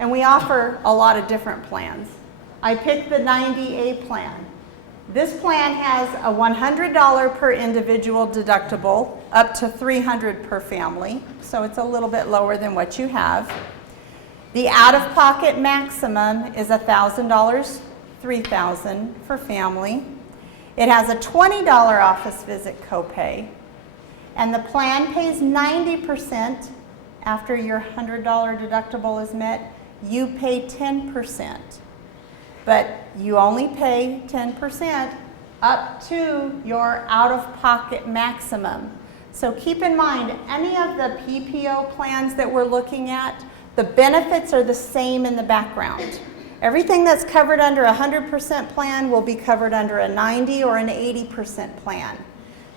and we offer a lot of different plans. I picked the 90A plan. This plan has a $100 per individual deductible, up to $300 per family, so it's a little bit lower than what you have. The out-of-pocket maximum is $1,000, $3,000 for family. It has a $20 office visit copay, and the plan pays 90% after your $100 deductible is met. You pay 10%, but you only pay 10% up to your out-of-pocket maximum. So keep in mind, any of the PPO plans that we're looking at, the benefits are the same in the background. Everything that's covered under a 100% plan will be covered under a 90 or an 80% plan.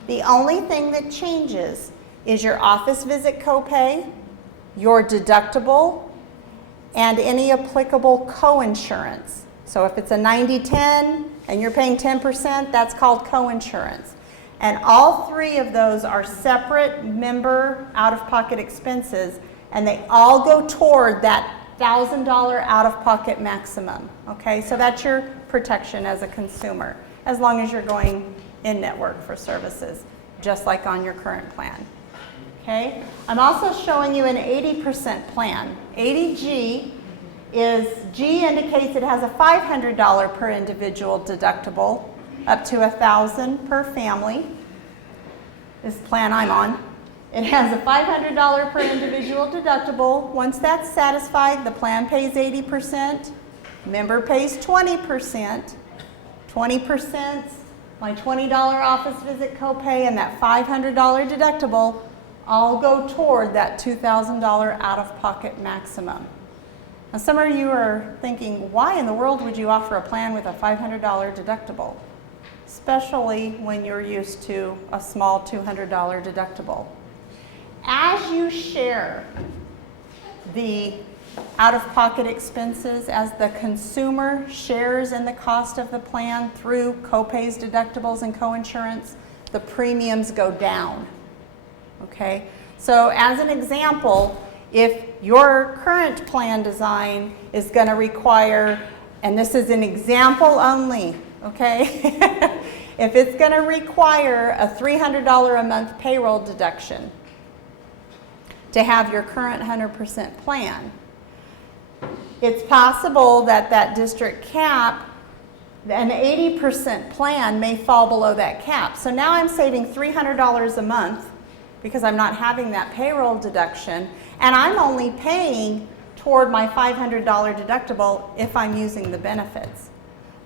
The only thing that changes is your office visit copay, your deductible, and any applicable coinsurance. So if it's a 90-10 and you're paying 10%, that's called coinsurance. And all three of those are separate member out-of-pocket expenses, and they all go toward that $1,000 out-of-pocket maximum. Okay, so that's your protection as a consumer, as long as you're going in-network for services, just like on your current plan. Okay, I'm also showing you an 80% plan. 80G is, G indicates it has a $500 per individual deductible, up to $1,000 per family. This plan I'm on. It has a $500 per individual deductible. Once that's satisfied, the plan pays 80%. Member pays 20%. 20% my $20 office visit copay, and that $500 deductible all go toward that $2,000 out-of-pocket maximum. Now, some of you are thinking, why in the world would you offer a plan with a $500 deductible? Especially when you're used to a small $200 deductible. As you share the out-of-pocket expenses, as the consumer shares in the cost of the plan through copays, deductibles, and coinsurance, the premiums go down. Okay? So as an example, if your current plan design is going to require, and this is an example only, okay? If it's going to require a $300 a month payroll deduction to have your current 100% plan, it's possible that that district cap, an 80% plan may fall below that cap. So now I'm saving $300 a month because I'm not having that payroll deduction, and I'm only paying toward my $500 deductible if I'm using the benefits.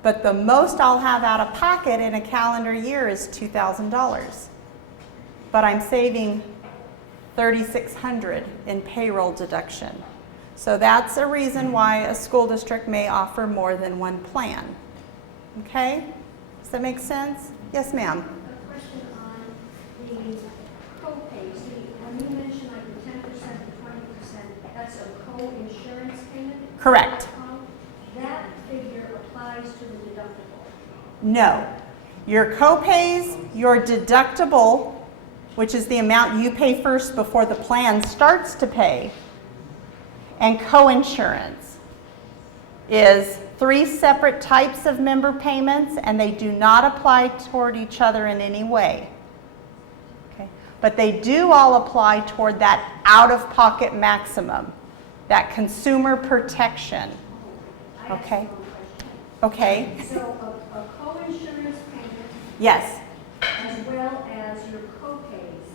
But the most I'll have out of pocket in a calendar year is $2,000. But I'm saving $3,600 in payroll deduction. So that's a reason why a school district may offer more than one plan. Okay? Does that make sense? Yes, ma'am. A question on the copay. See, when you mentioned like the 10% and 20%, that's a co-insurance payment? Correct. That figure applies to the deductible. No. Your copays, your deductible, which is the amount you pay first before the plan starts to pay, and coinsurance is 3 separate types of member payments, and they do not apply toward each other in any way. Okay? But they do all apply toward that out-of-pocket maximum, that consumer protection. Okay? Okay. So a co-insurance payment, Yes. as well as your copays,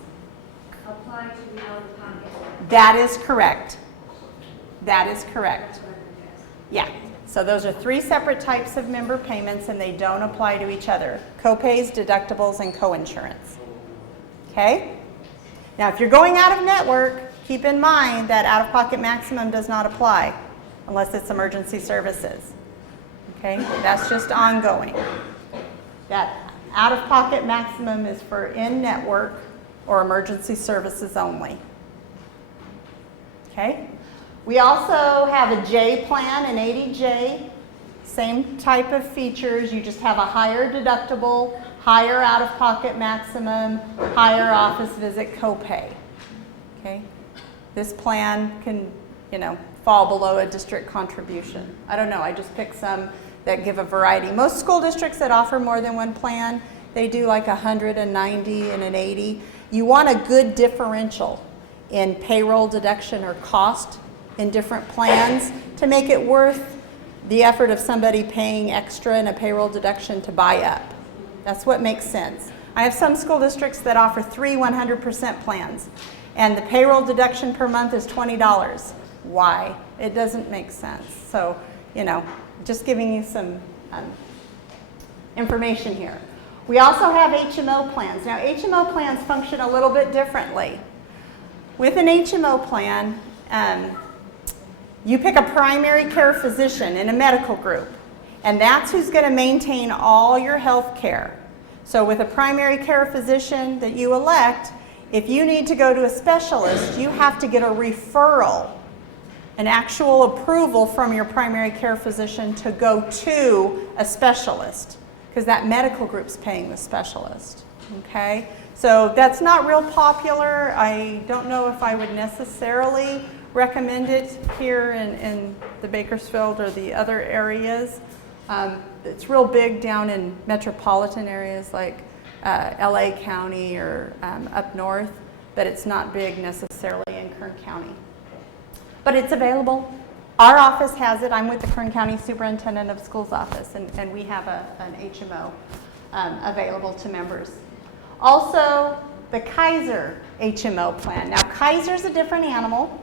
apply to the out-of-pocket. That is correct. That is correct. Yeah. So those are 3 separate types of member payments, and they don't apply to each other. Copays, deductibles, and coinsurance. Okay? Now, if you're going out of network, keep in mind that out-of-pocket maximum does not apply unless it's emergency services. Okay? That's just ongoing. That out-of-pocket maximum is for in-network or emergency services only. Okay? We also have a J plan, an 80J, same type of features. You just have a higher deductible, higher out-of-pocket maximum, higher office visit copay. Okay? This plan can, fall below a district contribution. I don't know, I just picked some that give a variety. Most school districts that offer more than one plan, they do like 190 and an 80. You want a good differential in payroll deduction or cost in different plans to make it worth the effort of somebody paying extra in a payroll deduction to buy up. That's what makes sense. I have some school districts that offer 3 100% plans, and the payroll deduction per month is $20. Why? It doesn't make sense. So, just giving you some information here. We also have HMO plans. Now, HMO plans function a little bit differently. With an HMO plan, you pick a primary care physician in a medical group, and that's who's going to maintain all your health care. So with a primary care physician that you elect, if you need to go to a specialist, you have to get a referral, an actual approval from your primary care physician to go to a specialist, because that medical group's paying the specialist. Okay? So that's not real popular. I don't know if I would necessarily recommend it here in the Bakersfield or the other areas. It's real big down in metropolitan areas like LA County or up north, but it's not big necessarily in Kern County. But it's available. Our office has it. I'm with the Kern County Superintendent of Schools office, and we have an HMO available to members. Also, the Kaiser HMO plan. Now, Kaiser's a different animal.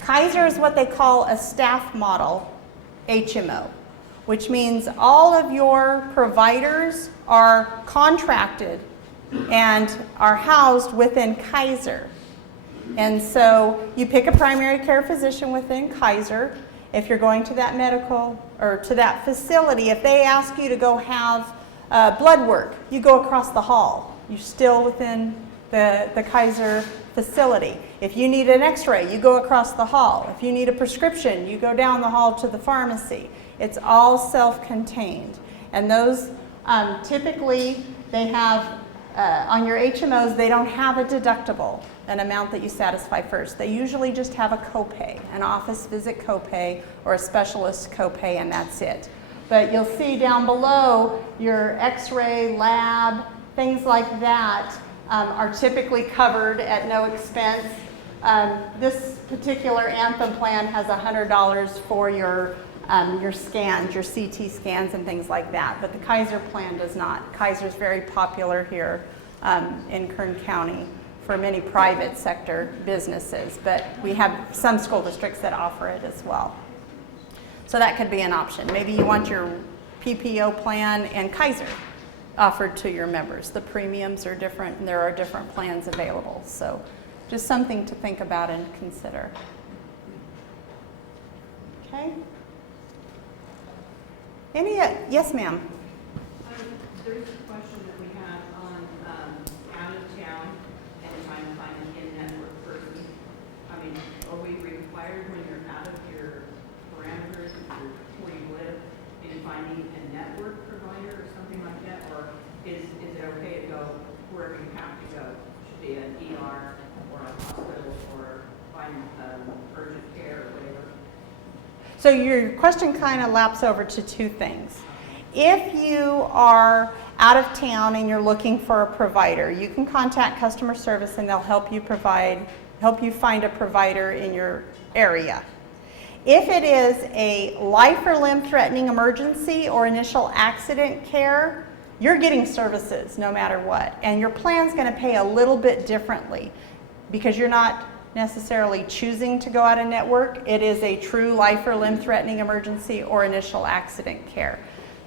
Kaiser is what they call a staff model HMO, which means all of your providers are contracted and are housed within Kaiser. And so you pick a primary care physician within Kaiser. If you're going to that medical or to that facility, if they ask you to go have blood work, you go across the hall. You're still within the Kaiser facility. If you need an x-ray, you go across the hall. If you need a prescription, you go down the hall to the pharmacy. It's all self-contained. And those typically, they have, on your HMOs, they don't have a deductible, an amount that you satisfy first. They usually just have a copay, an office visit copay or a specialist copay, and that's it. But you'll see down below your x-ray, lab, things like that are typically covered at no expense. This particular Anthem plan has $100 for your scans, your CT scans and things like that, but the Kaiser plan does not. Kaiser's very popular here in Kern County for many private sector businesses, but we have some school districts that offer it as well. So that could be an option. Maybe you want your PPO plan and Kaiser offered to your members. The premiums are different and there are different plans available. So just something to think about and consider. Okay? Any, yes ma'am? There's a question that we have on out of town and trying to find an in-network person. I mean, are we required when you're out of your parameters, where you live, in finding a network provider or something like that? Or is it okay to go wherever you have to go? Should be an ER or a hospital or find urgent care or whatever? So your question kind of laps over to two things. If you are out of town and you're looking for a provider, you can contact customer service and they'll help you find a provider in your area. If it is a life or limb threatening emergency or initial accident care, you're getting services no matter what. And your plan's going to pay a little bit differently because you're not necessarily choosing to go out of network. It is a true life or limb threatening emergency or initial accident care.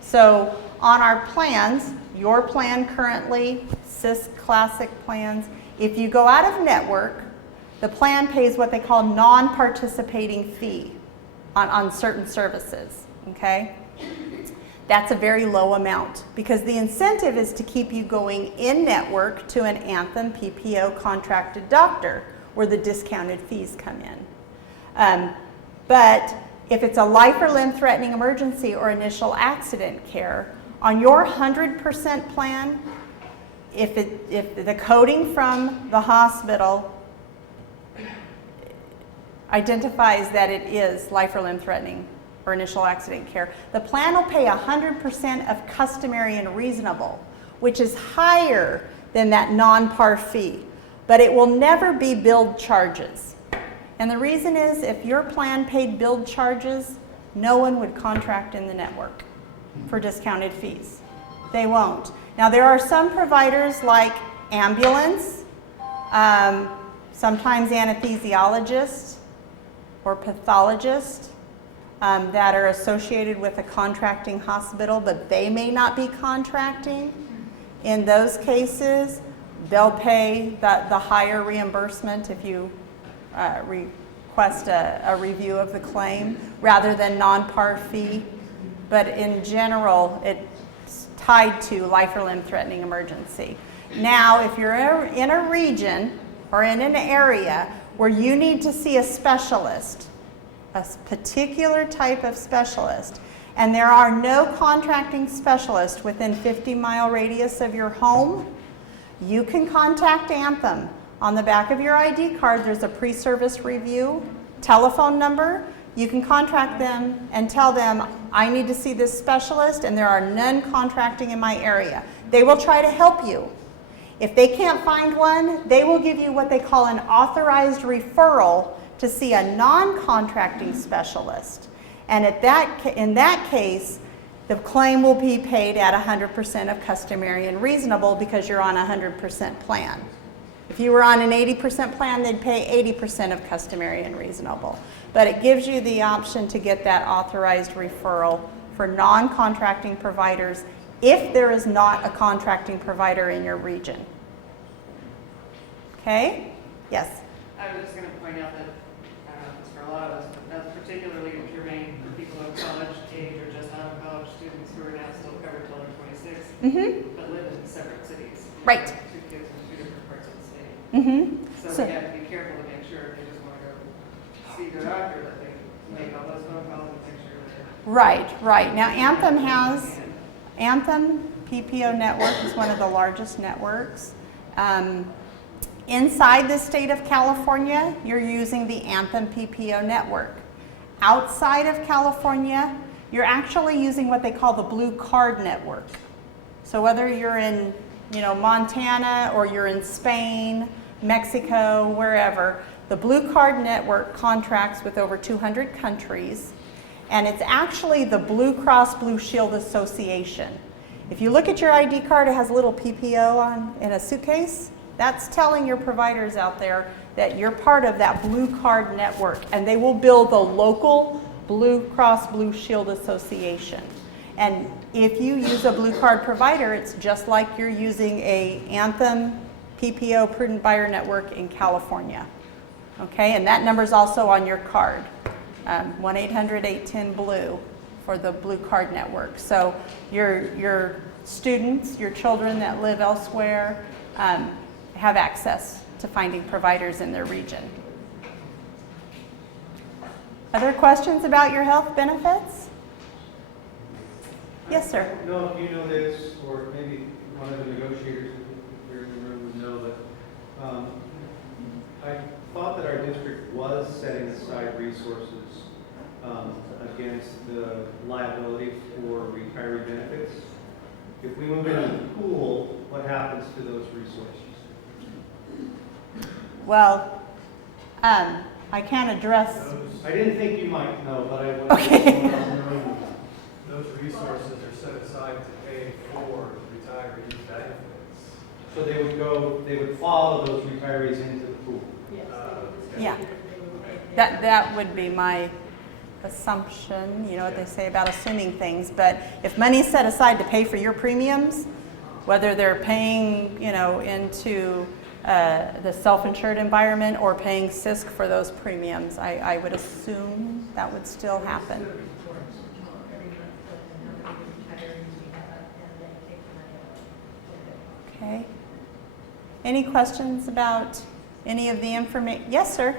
So on our plans, your plan currently, CISC Classic plans, if you go out of network, the plan pays what they call non-participating fee on certain services, okay? That's a very low amount because the incentive is to keep you going in network to an Anthem PPO contracted doctor where the discounted fees come in. But if it's a life or limb threatening emergency or initial accident care, on your 100% plan, if the coding from the hospital identifies that it is life or limb threatening or initial accident care, the plan will pay 100% of customary and reasonable, which is higher than that non-par fee, but it will never be billed charges. And the reason is if your plan paid billed charges, no one would contract in the network for discounted fees. They won't. Now there are some providers like ambulance, sometimes anesthesiologists or pathologists that are associated with a contracting hospital, but they may not be contracting. In those cases, they'll pay the higher reimbursement if you request a review of the claim rather than non-par fee. But in general, it's tied to life or limb threatening emergency. Now, if you're in a region or in an area where you need to see a specialist, a particular type of specialist, and there are no contracting specialists within 50-mile radius of your home, you can contact Anthem. On the back of your ID card, there's a pre-service review telephone number. You can contact them and tell them, I need to see this specialist and there are none contracting in my area. They will try to help you. If they can't find one, they will give you what they call an authorized referral to see a non-contracting specialist. And in that case, the claim will be paid at 100% of customary and reasonable because you're on a 100% plan. If you were on an 80% plan, they'd pay 80% of customary and reasonable. But it gives you the option to get that authorized referral for non-contracting providers if there is not a contracting provider in your region. Okay? Yes? I was just going to point out that, I don't know if it's for a lot of us, but that's particularly germane for people of college age or just out of college students who are now still covered till they're 26, but live in separate cities. Right. Two kids in two different parts of the state. So So- we have to be careful to make sure if they just want to go see their doctor, that they make all those phone calls and make sure that they're. Right. Now Anthem PPO network is one of the largest networks. Inside the state of California, you're using the Anthem PPO network. Outside of California, you're actually using what they call the Blue Card network. So whether you're in, Montana or you're in Spain, Mexico, wherever, the Blue Card network contracts with over 200 countries, and it's actually the Blue Cross Blue Shield Association. If you look at your ID card, it has a little PPO on in a suitcase. That's telling your providers out there that you're part of that Blue Card network, and they will bill the local Blue Cross Blue Shield Association. And if you use a Blue Card provider, it's just like you're using a Anthem PPO Prudent Buyer network in California. Okay, and that number is also on your card, 1-800-810-BLUE for the Blue Card network. So your students, your children that live elsewhere, have access to finding providers in their region. Other questions about your health benefits? Yes, sir. I don't know if you know this, or maybe one of the negotiators here in the room would know, but I thought that our district was setting aside resources against the liability for retiree benefits. If we move into the pool, what happens to those resources? Well, I can't address. I didn't think you might know, but I wanted Okay. someone else in the room. Those resources are set aside to pay for retiree benefits. So they would follow those retirees into the pool. Yeah, that would be my assumption. You know what they say about assuming things. But if money is set aside to pay for your premiums, whether they're paying, into the self-insured environment or paying CISC for those premiums, I would assume that would still happen. Okay. Any questions about any of the information? Yes, sir.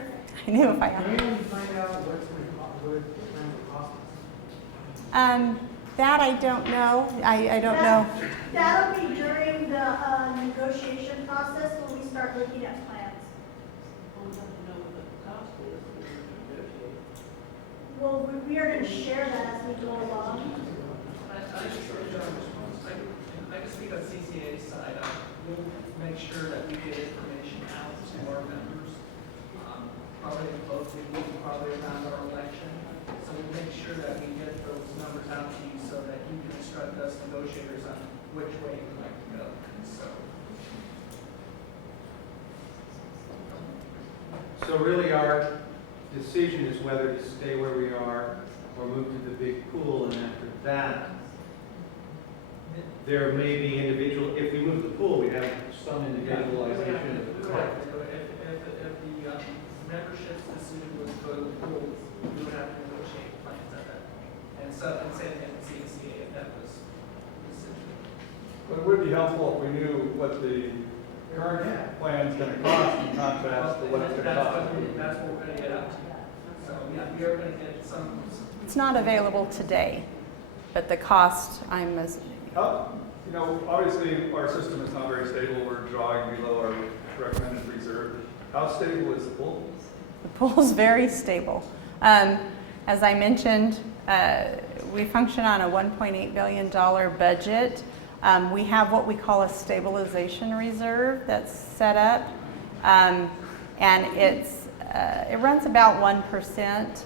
I knew if I had. Can you find out what's going to cost? That I don't know. I don't know. That'll be during the negotiation process when we start looking at plans. Well, we are going to share that as we go along. I just think on CCA's side, we'll make sure that we get information out to our members, probably closely, probably around our election. So we'll make sure that we get those numbers out to you so that you can instruct us negotiators on which way you'd like to go. So really our decision is whether to stay where we are or move to the big pool, and after that, there may be if we move the pool, we have some individualization of the Correct. If the membership's decision was to go to the pool, we would have to negotiate plans at that point. And same thing with CCA if that was the decision. But it would be helpful if we knew what the current plan's gonna cost in contrast to what it's gonna cost. That's what we're gonna get up to. So, yeah, we are gonna get some. It's not available today, but the cost, Obviously, our system is not very stable. We're drawing below our recommended reserve. How stable is the pool? The pool is very stable. As I mentioned, we function on a $1.8 billion budget. We have what we call a stabilization reserve that's set up, and it runs about 1%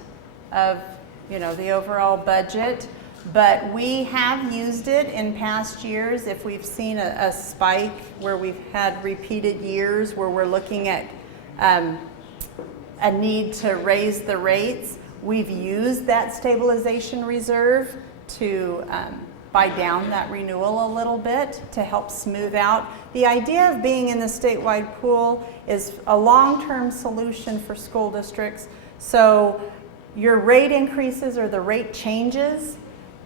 of the overall budget. But we have used it in past years if we've seen a spike where we've had repeated years where we're looking at a need to raise the rates. We've used that stabilization reserve to buy down that renewal a little bit to help smooth out. The idea of being in the statewide pool is a long-term solution for school districts. So your rate increases or the rate changes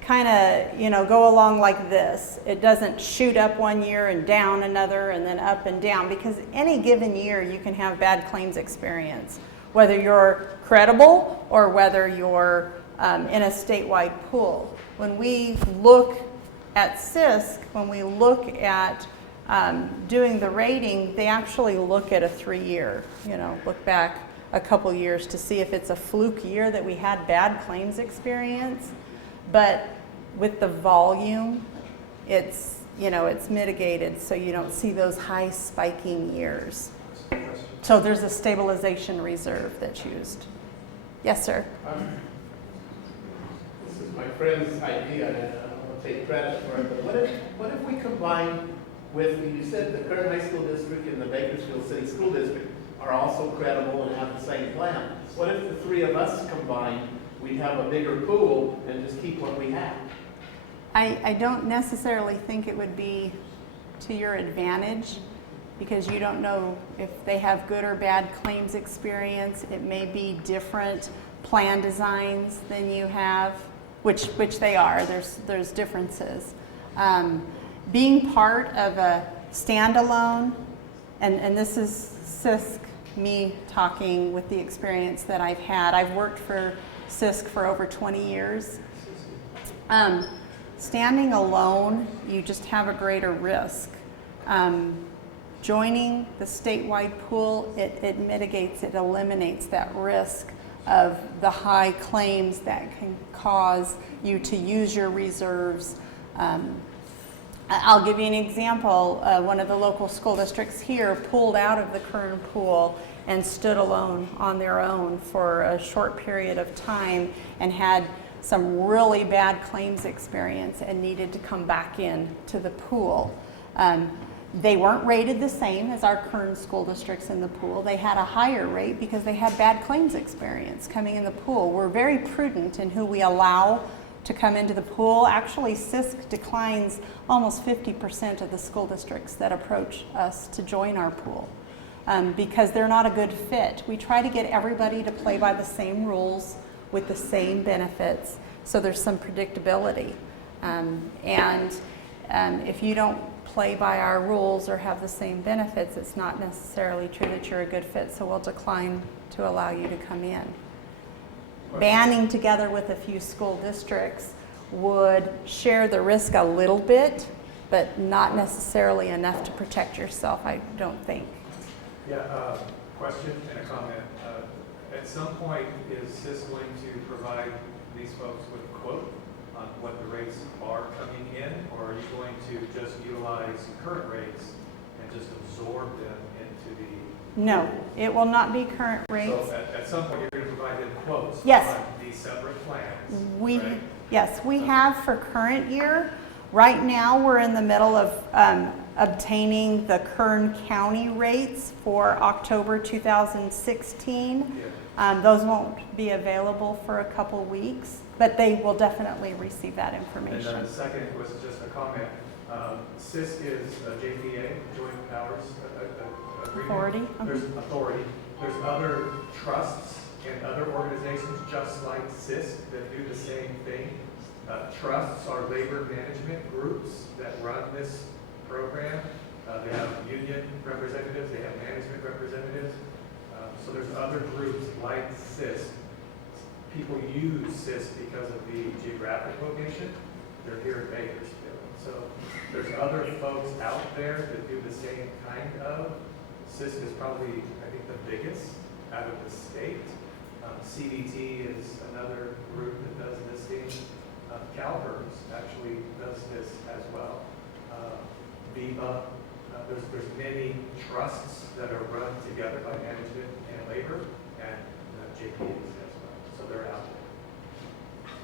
kind of, go along like this. It doesn't shoot up one year and down another and then up and down, because any given year you can have bad claims experience, whether you're credible or whether you're in a statewide pool. When we look at CISC, when we look at doing the rating, they actually look at a 3-year, look back a couple years to see if it's a fluke year that we had bad claims experience. But with the volume, it's mitigated, so you don't see those high spiking years. So there's a stabilization reserve that's used. Yes, sir. This is my friend's idea, and I don't want to take credit for it, but what if we combine with, you said the Kern High School District and the Bakersfield City School District are also credible and have the same plan. What if the three of us combined, we'd have a bigger pool and just keep what we have? I don't necessarily think it would be to your advantage, because you don't know if they have good or bad claims experience. It may be different plan designs than you have, which they are. There's differences. Being part of a standalone, and this is CISC, me talking with the experience that I've had. I've worked for CISC for over 20 years. Standing alone, you just have a greater risk. Joining the statewide pool, it mitigates, it eliminates that risk of the high claims that can cause you to use your reserves. I'll give you an example. One of the local school districts here pulled out of the Kern pool and stood alone on their own for a short period of time and had some really bad claims experience and needed to come back in to the pool. They weren't rated the same as our Kern school districts in the pool. They had a higher rate because they had bad claims experience coming in the pool. We're very prudent in who we allow to come into the pool. Actually, CISC declines almost 50% of the school districts that approach us to join our pool because they're not a good fit. We try to get everybody to play by the same rules with the same benefits, so there's some predictability. If you don't play by our rules or have the same benefits, it's not necessarily true that you're a good fit, so we'll decline to allow you to come in. Banding together with a few school districts would share the risk a little bit, but not necessarily enough to protect yourself, I don't think. Yeah, question and a comment. At some point, is CISC going to provide these folks with a quote on what the rates are coming in, or are you going to just utilize current rates and just absorb them into the... No, it will not be current rates. So at some point, you're going to provide them quotes Yes. on these separate plans, right? Yes, we have for current year. Right now, we're in the middle of obtaining the Kern County rates for October 2016. Yeah. Those won't be available for a couple weeks, but they will definitely receive that information. And the second was just a comment. CISC is a JPA, Joint Powers Agreement. Authority. There's authority. There's other trusts and other organizations just like CISC that do the same thing. Trusts are labor management groups that run this program. They have union representatives, they have management representatives. So there's other groups like CISC. People use CISC because of the geographic location. They're here in Bakersfield. So there's other folks out there that do the same kind of. CISC is probably, I think, the biggest out of the state. CDT is another group that does this thing. CalPERS actually does this as well. VIVA, there's many trusts that are run together by management and labor, and JPAs as well. So they're out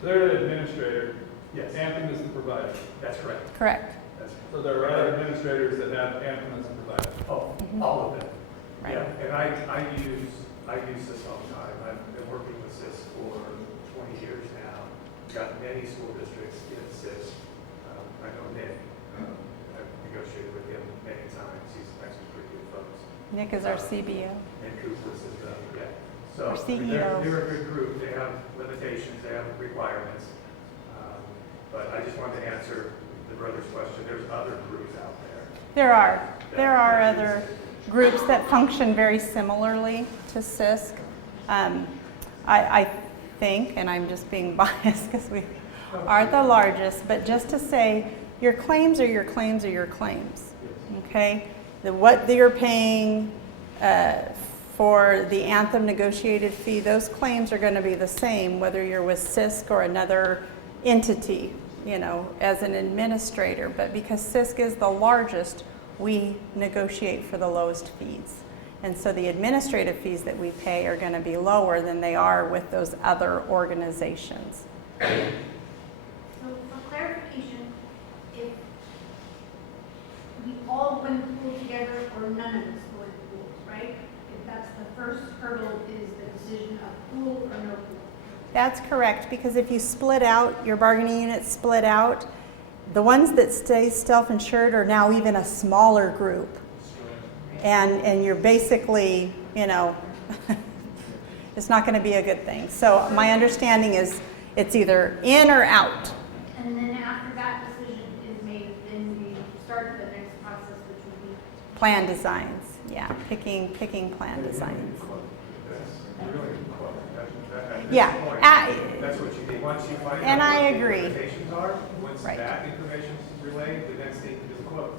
there. They're an administrator. Yes. Anthem is the provider. That's correct. Correct. That's So there are other administrators that have Anthem as a provider. Oh, Mhm. all of them. Right. Yeah, and I use CISC all the time. I've been working with CISC for 20 years now. got many school districts in CIS. I know Nick, I've negotiated with him many times, he's actually pretty good folks. Nick is our CBO. And Cooper's is, yeah. So, Our I mean, CEO. they're a good group, they have limitations, they have requirements. But I just wanted to answer the brother's question, there's other groups out there. There are other groups that function very similarly to CISC. I think, and I'm just being biased because we are the largest, but just to say, your claims are your claims are your claims, okay? What you're paying for the Anthem negotiated fee, those claims are going to be the same whether you're with CISC or another entity, you know, as an administrator. But because CISC is the largest, we negotiate for the lowest fees. And so the administrative fees that we pay are going to be lower than they are with those other organizations. So for clarification, if we all went to pool together or none of us go into pools, right? If that's the first hurdle is the decision of pool or no pool. That's correct, because if you split out, your bargaining units split out, the ones that stay self-insured are now even a smaller group. And you're basically, you know, it's not going to be a good thing. So my understanding is it's either in or out. And then after that decision is made, then we start the next process, which would be Plan designs, yeah, picking plan designs. That's really quote. At this Yeah, point, that's what you need. Once you find and out I what agree. the limitations are, once Right. that information is relayed, the next thing is a quote.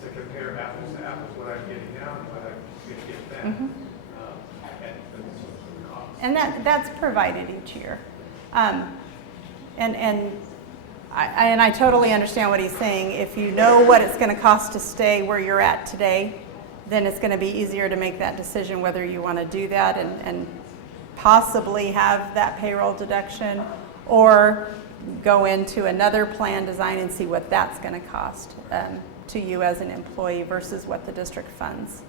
To compare apples to apples, what I'm getting now and what I'm going to get then. Mhm. And the cost. And that's provided each year. And I totally understand what he's saying. If you know what it's going to cost to stay where you're at today, then it's going to be easier to make that decision whether you want to do that and possibly have that payroll deduction, or go into another plan design and see what that's going to cost to you as an employee versus what the district funds.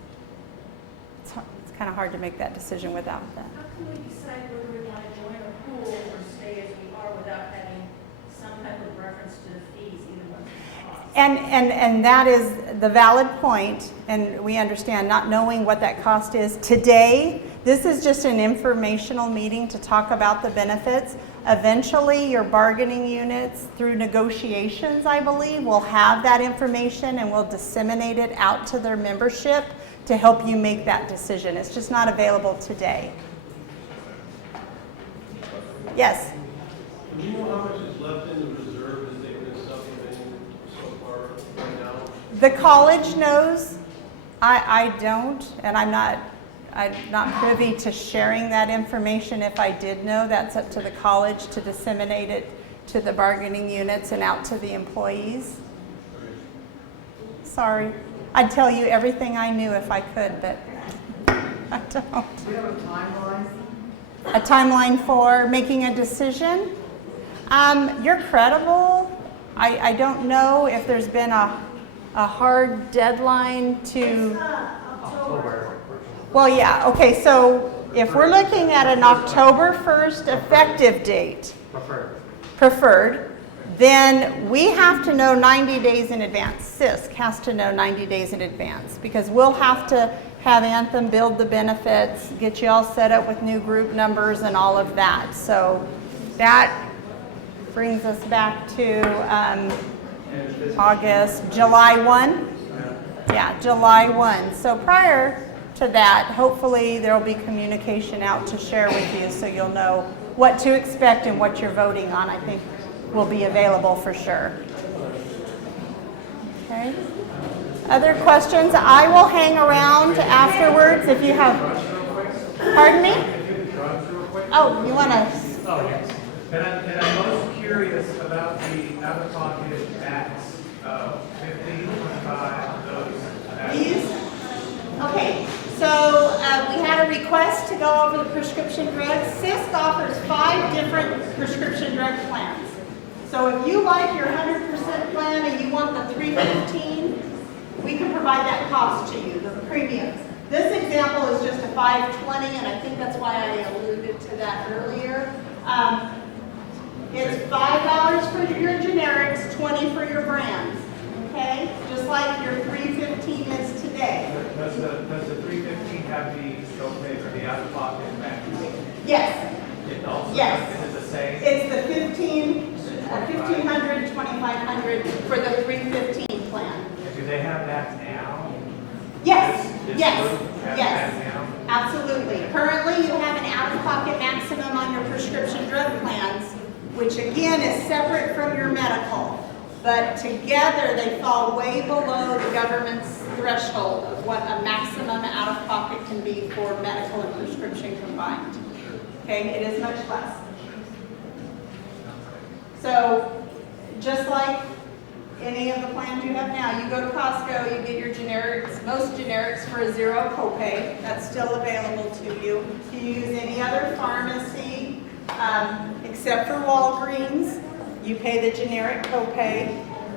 It's kind of hard to make that decision without that. How can we decide whether we want to join a pool or stay as we are without having some type of reference to the fees, either one cost? And that is the valid point, and we understand not knowing what that cost is. Today, this is just an informational meeting to talk about the benefits. Eventually, your bargaining units, through negotiations, I believe, will have that information and will disseminate it out to their membership to help you make that decision. It's just not available today. Yes? Do you know how much is left in the reserve that they've been supplementing so far right now? The college knows. I don't, and I'm not privy to sharing that information. If I did know, that's up to the college to disseminate it to the bargaining units and out to the employees. Sorry. I'd tell you everything I knew if I could, but I don't. Do you have a timeline? A timeline for making a decision? You're credible. I don't know if there's been a hard deadline to... October. Well, yeah, okay, so if we're looking at an October 1st effective date, preferred, then we have to know 90 days in advance. CISC has to know 90 days in advance, because we'll have to have Anthem build the benefits, get you all set up with new group numbers and all of that. So that brings us back to August, July 1? Yeah, July 1. So prior to that, hopefully there will be communication out to share with you so you'll know what to expect and what you're voting on. I think will be available for sure. Okay. Other questions? I will hang around afterwards if you have. Pardon me? Oh, you want to? Oh, yes. And I'm most curious about the out-of-pocket tax, 15, 25, those. These? Okay, so we had a request to go over the prescription drugs. CISC offers 5 different prescription drug plans. So if you like your 100% plan and you want the 315, we can provide that cost to you, the premiums. This example is just a 520, and I think that's why I alluded to that earlier. It's $5 for your generics, $20 for your brands, okay? Just like your $3.15 is today. Does the 315 have the copay for the out-of-pocket match? Yes, It also, yes. is it the same? It's the 1,500, 2,500 for the 315 plan. Do they have that now? Yes, This yes, group has yes. that now? Absolutely. Currently, you have an out-of-pocket maximum on your prescription drug plans, which again is separate from your medical. But together, they fall way below the government's threshold of what a maximum out-of-pocket can be for medical and prescription combined. Okay, it is much less. So, just like any of the plans you have now, you go to Costco, you get your generics, most generics for a zero copay. That's still available to you. You use any other pharmacy, except for Walgreens, you pay the generic copay.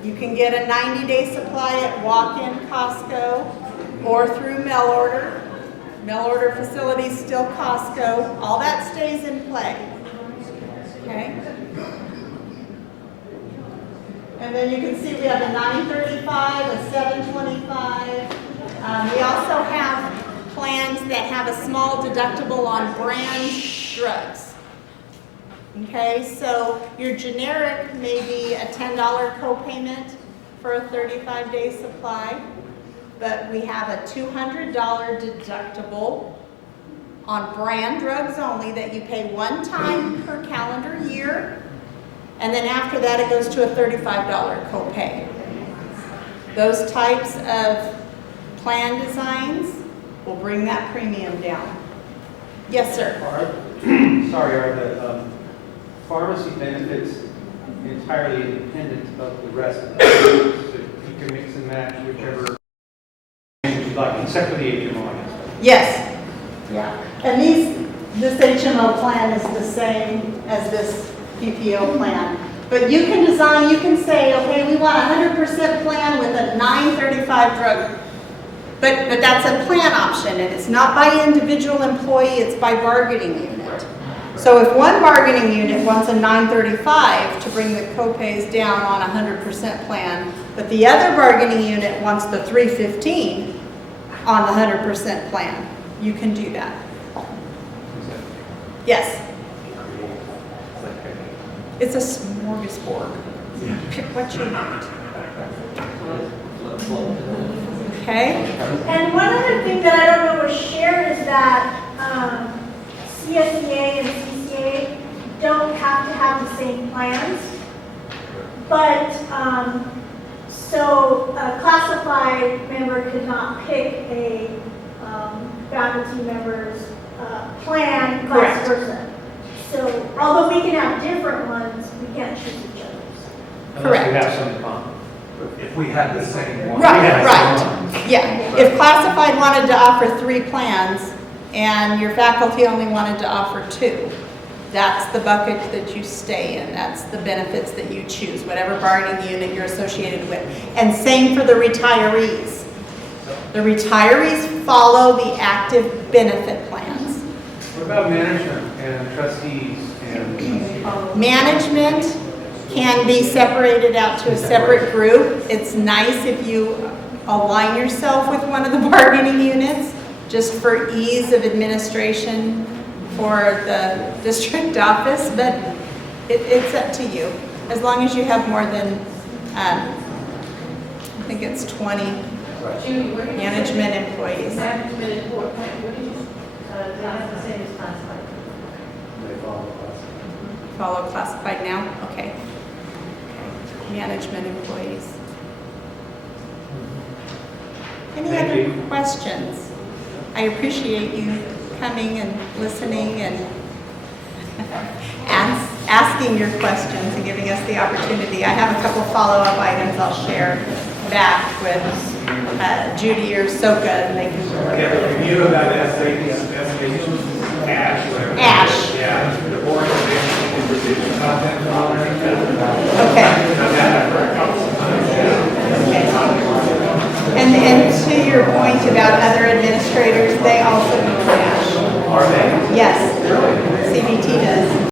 You can get a 90-day supply at walk-in Costco or through mail order. Mail order facilities still Costco. All that stays in play. Okay? And then you can see we have a $935, a $725. We also have plans that have a small deductible on brand drugs. Okay, so your generic may be a $10 copayment for a 35-day supply, but we have a $200 deductible on brand drugs only that you pay one time per calendar year. And then after that, it goes to a $35 copay. Those types of plan designs will bring that premium down. Yes, sir. Sorry, are the pharmacy benefits entirely independent of the rest of the benefits? So you can mix and match whichever you like, except for the HMO, I guess. Yes. Yeah. And this HMO plan is the same as this PPO plan. But you can design, you can say, okay, we want a 100% plan with a 935 drug. But that's a plan option, and it's not by individual employee, it's by bargaining unit. So if one bargaining unit wants a 935 to bring the copays down on a 100% plan, but the other bargaining unit wants the 315 on the 100% plan, you can do that. Yes? It's a smorgasbord. Pick what you want. Okay? And one other thing that I don't know was shared is that CSEA and CCA don't have to have the same plans. But, so a classified member could not pick a faculty member's plan, vice versa. So although we can have different ones, we can't choose each other's. Correct. Unless we have some in common. If we had the same one. Right. Yeah. If classified wanted to offer 3 plans and your faculty only wanted to offer 2, that's the bucket that you stay in. That's the benefits that you choose, whatever bargaining unit you're associated with. And same for the retirees. The retirees follow the active benefit plans. What about management and trustees and? Management can be separated out to a separate group. It's nice if you align yourself with one of the bargaining units, just for ease of administration for the district office, but it's up to you. As long as you have more than, I think it's 20 management employees. Management and board, what do you, they have the same as classified. They follow classified. Follow classified now? Okay. Management employees. Any Thank other you. questions? I appreciate you coming and listening and asking your questions and giving us the opportunity. I have a couple follow-up items I'll share back with Judy or Soka, and they can. Yeah, you know about Ash. Yeah, the board Okay. And to your point about other administrators, they also use ASH. Are they? Yes. CBT does.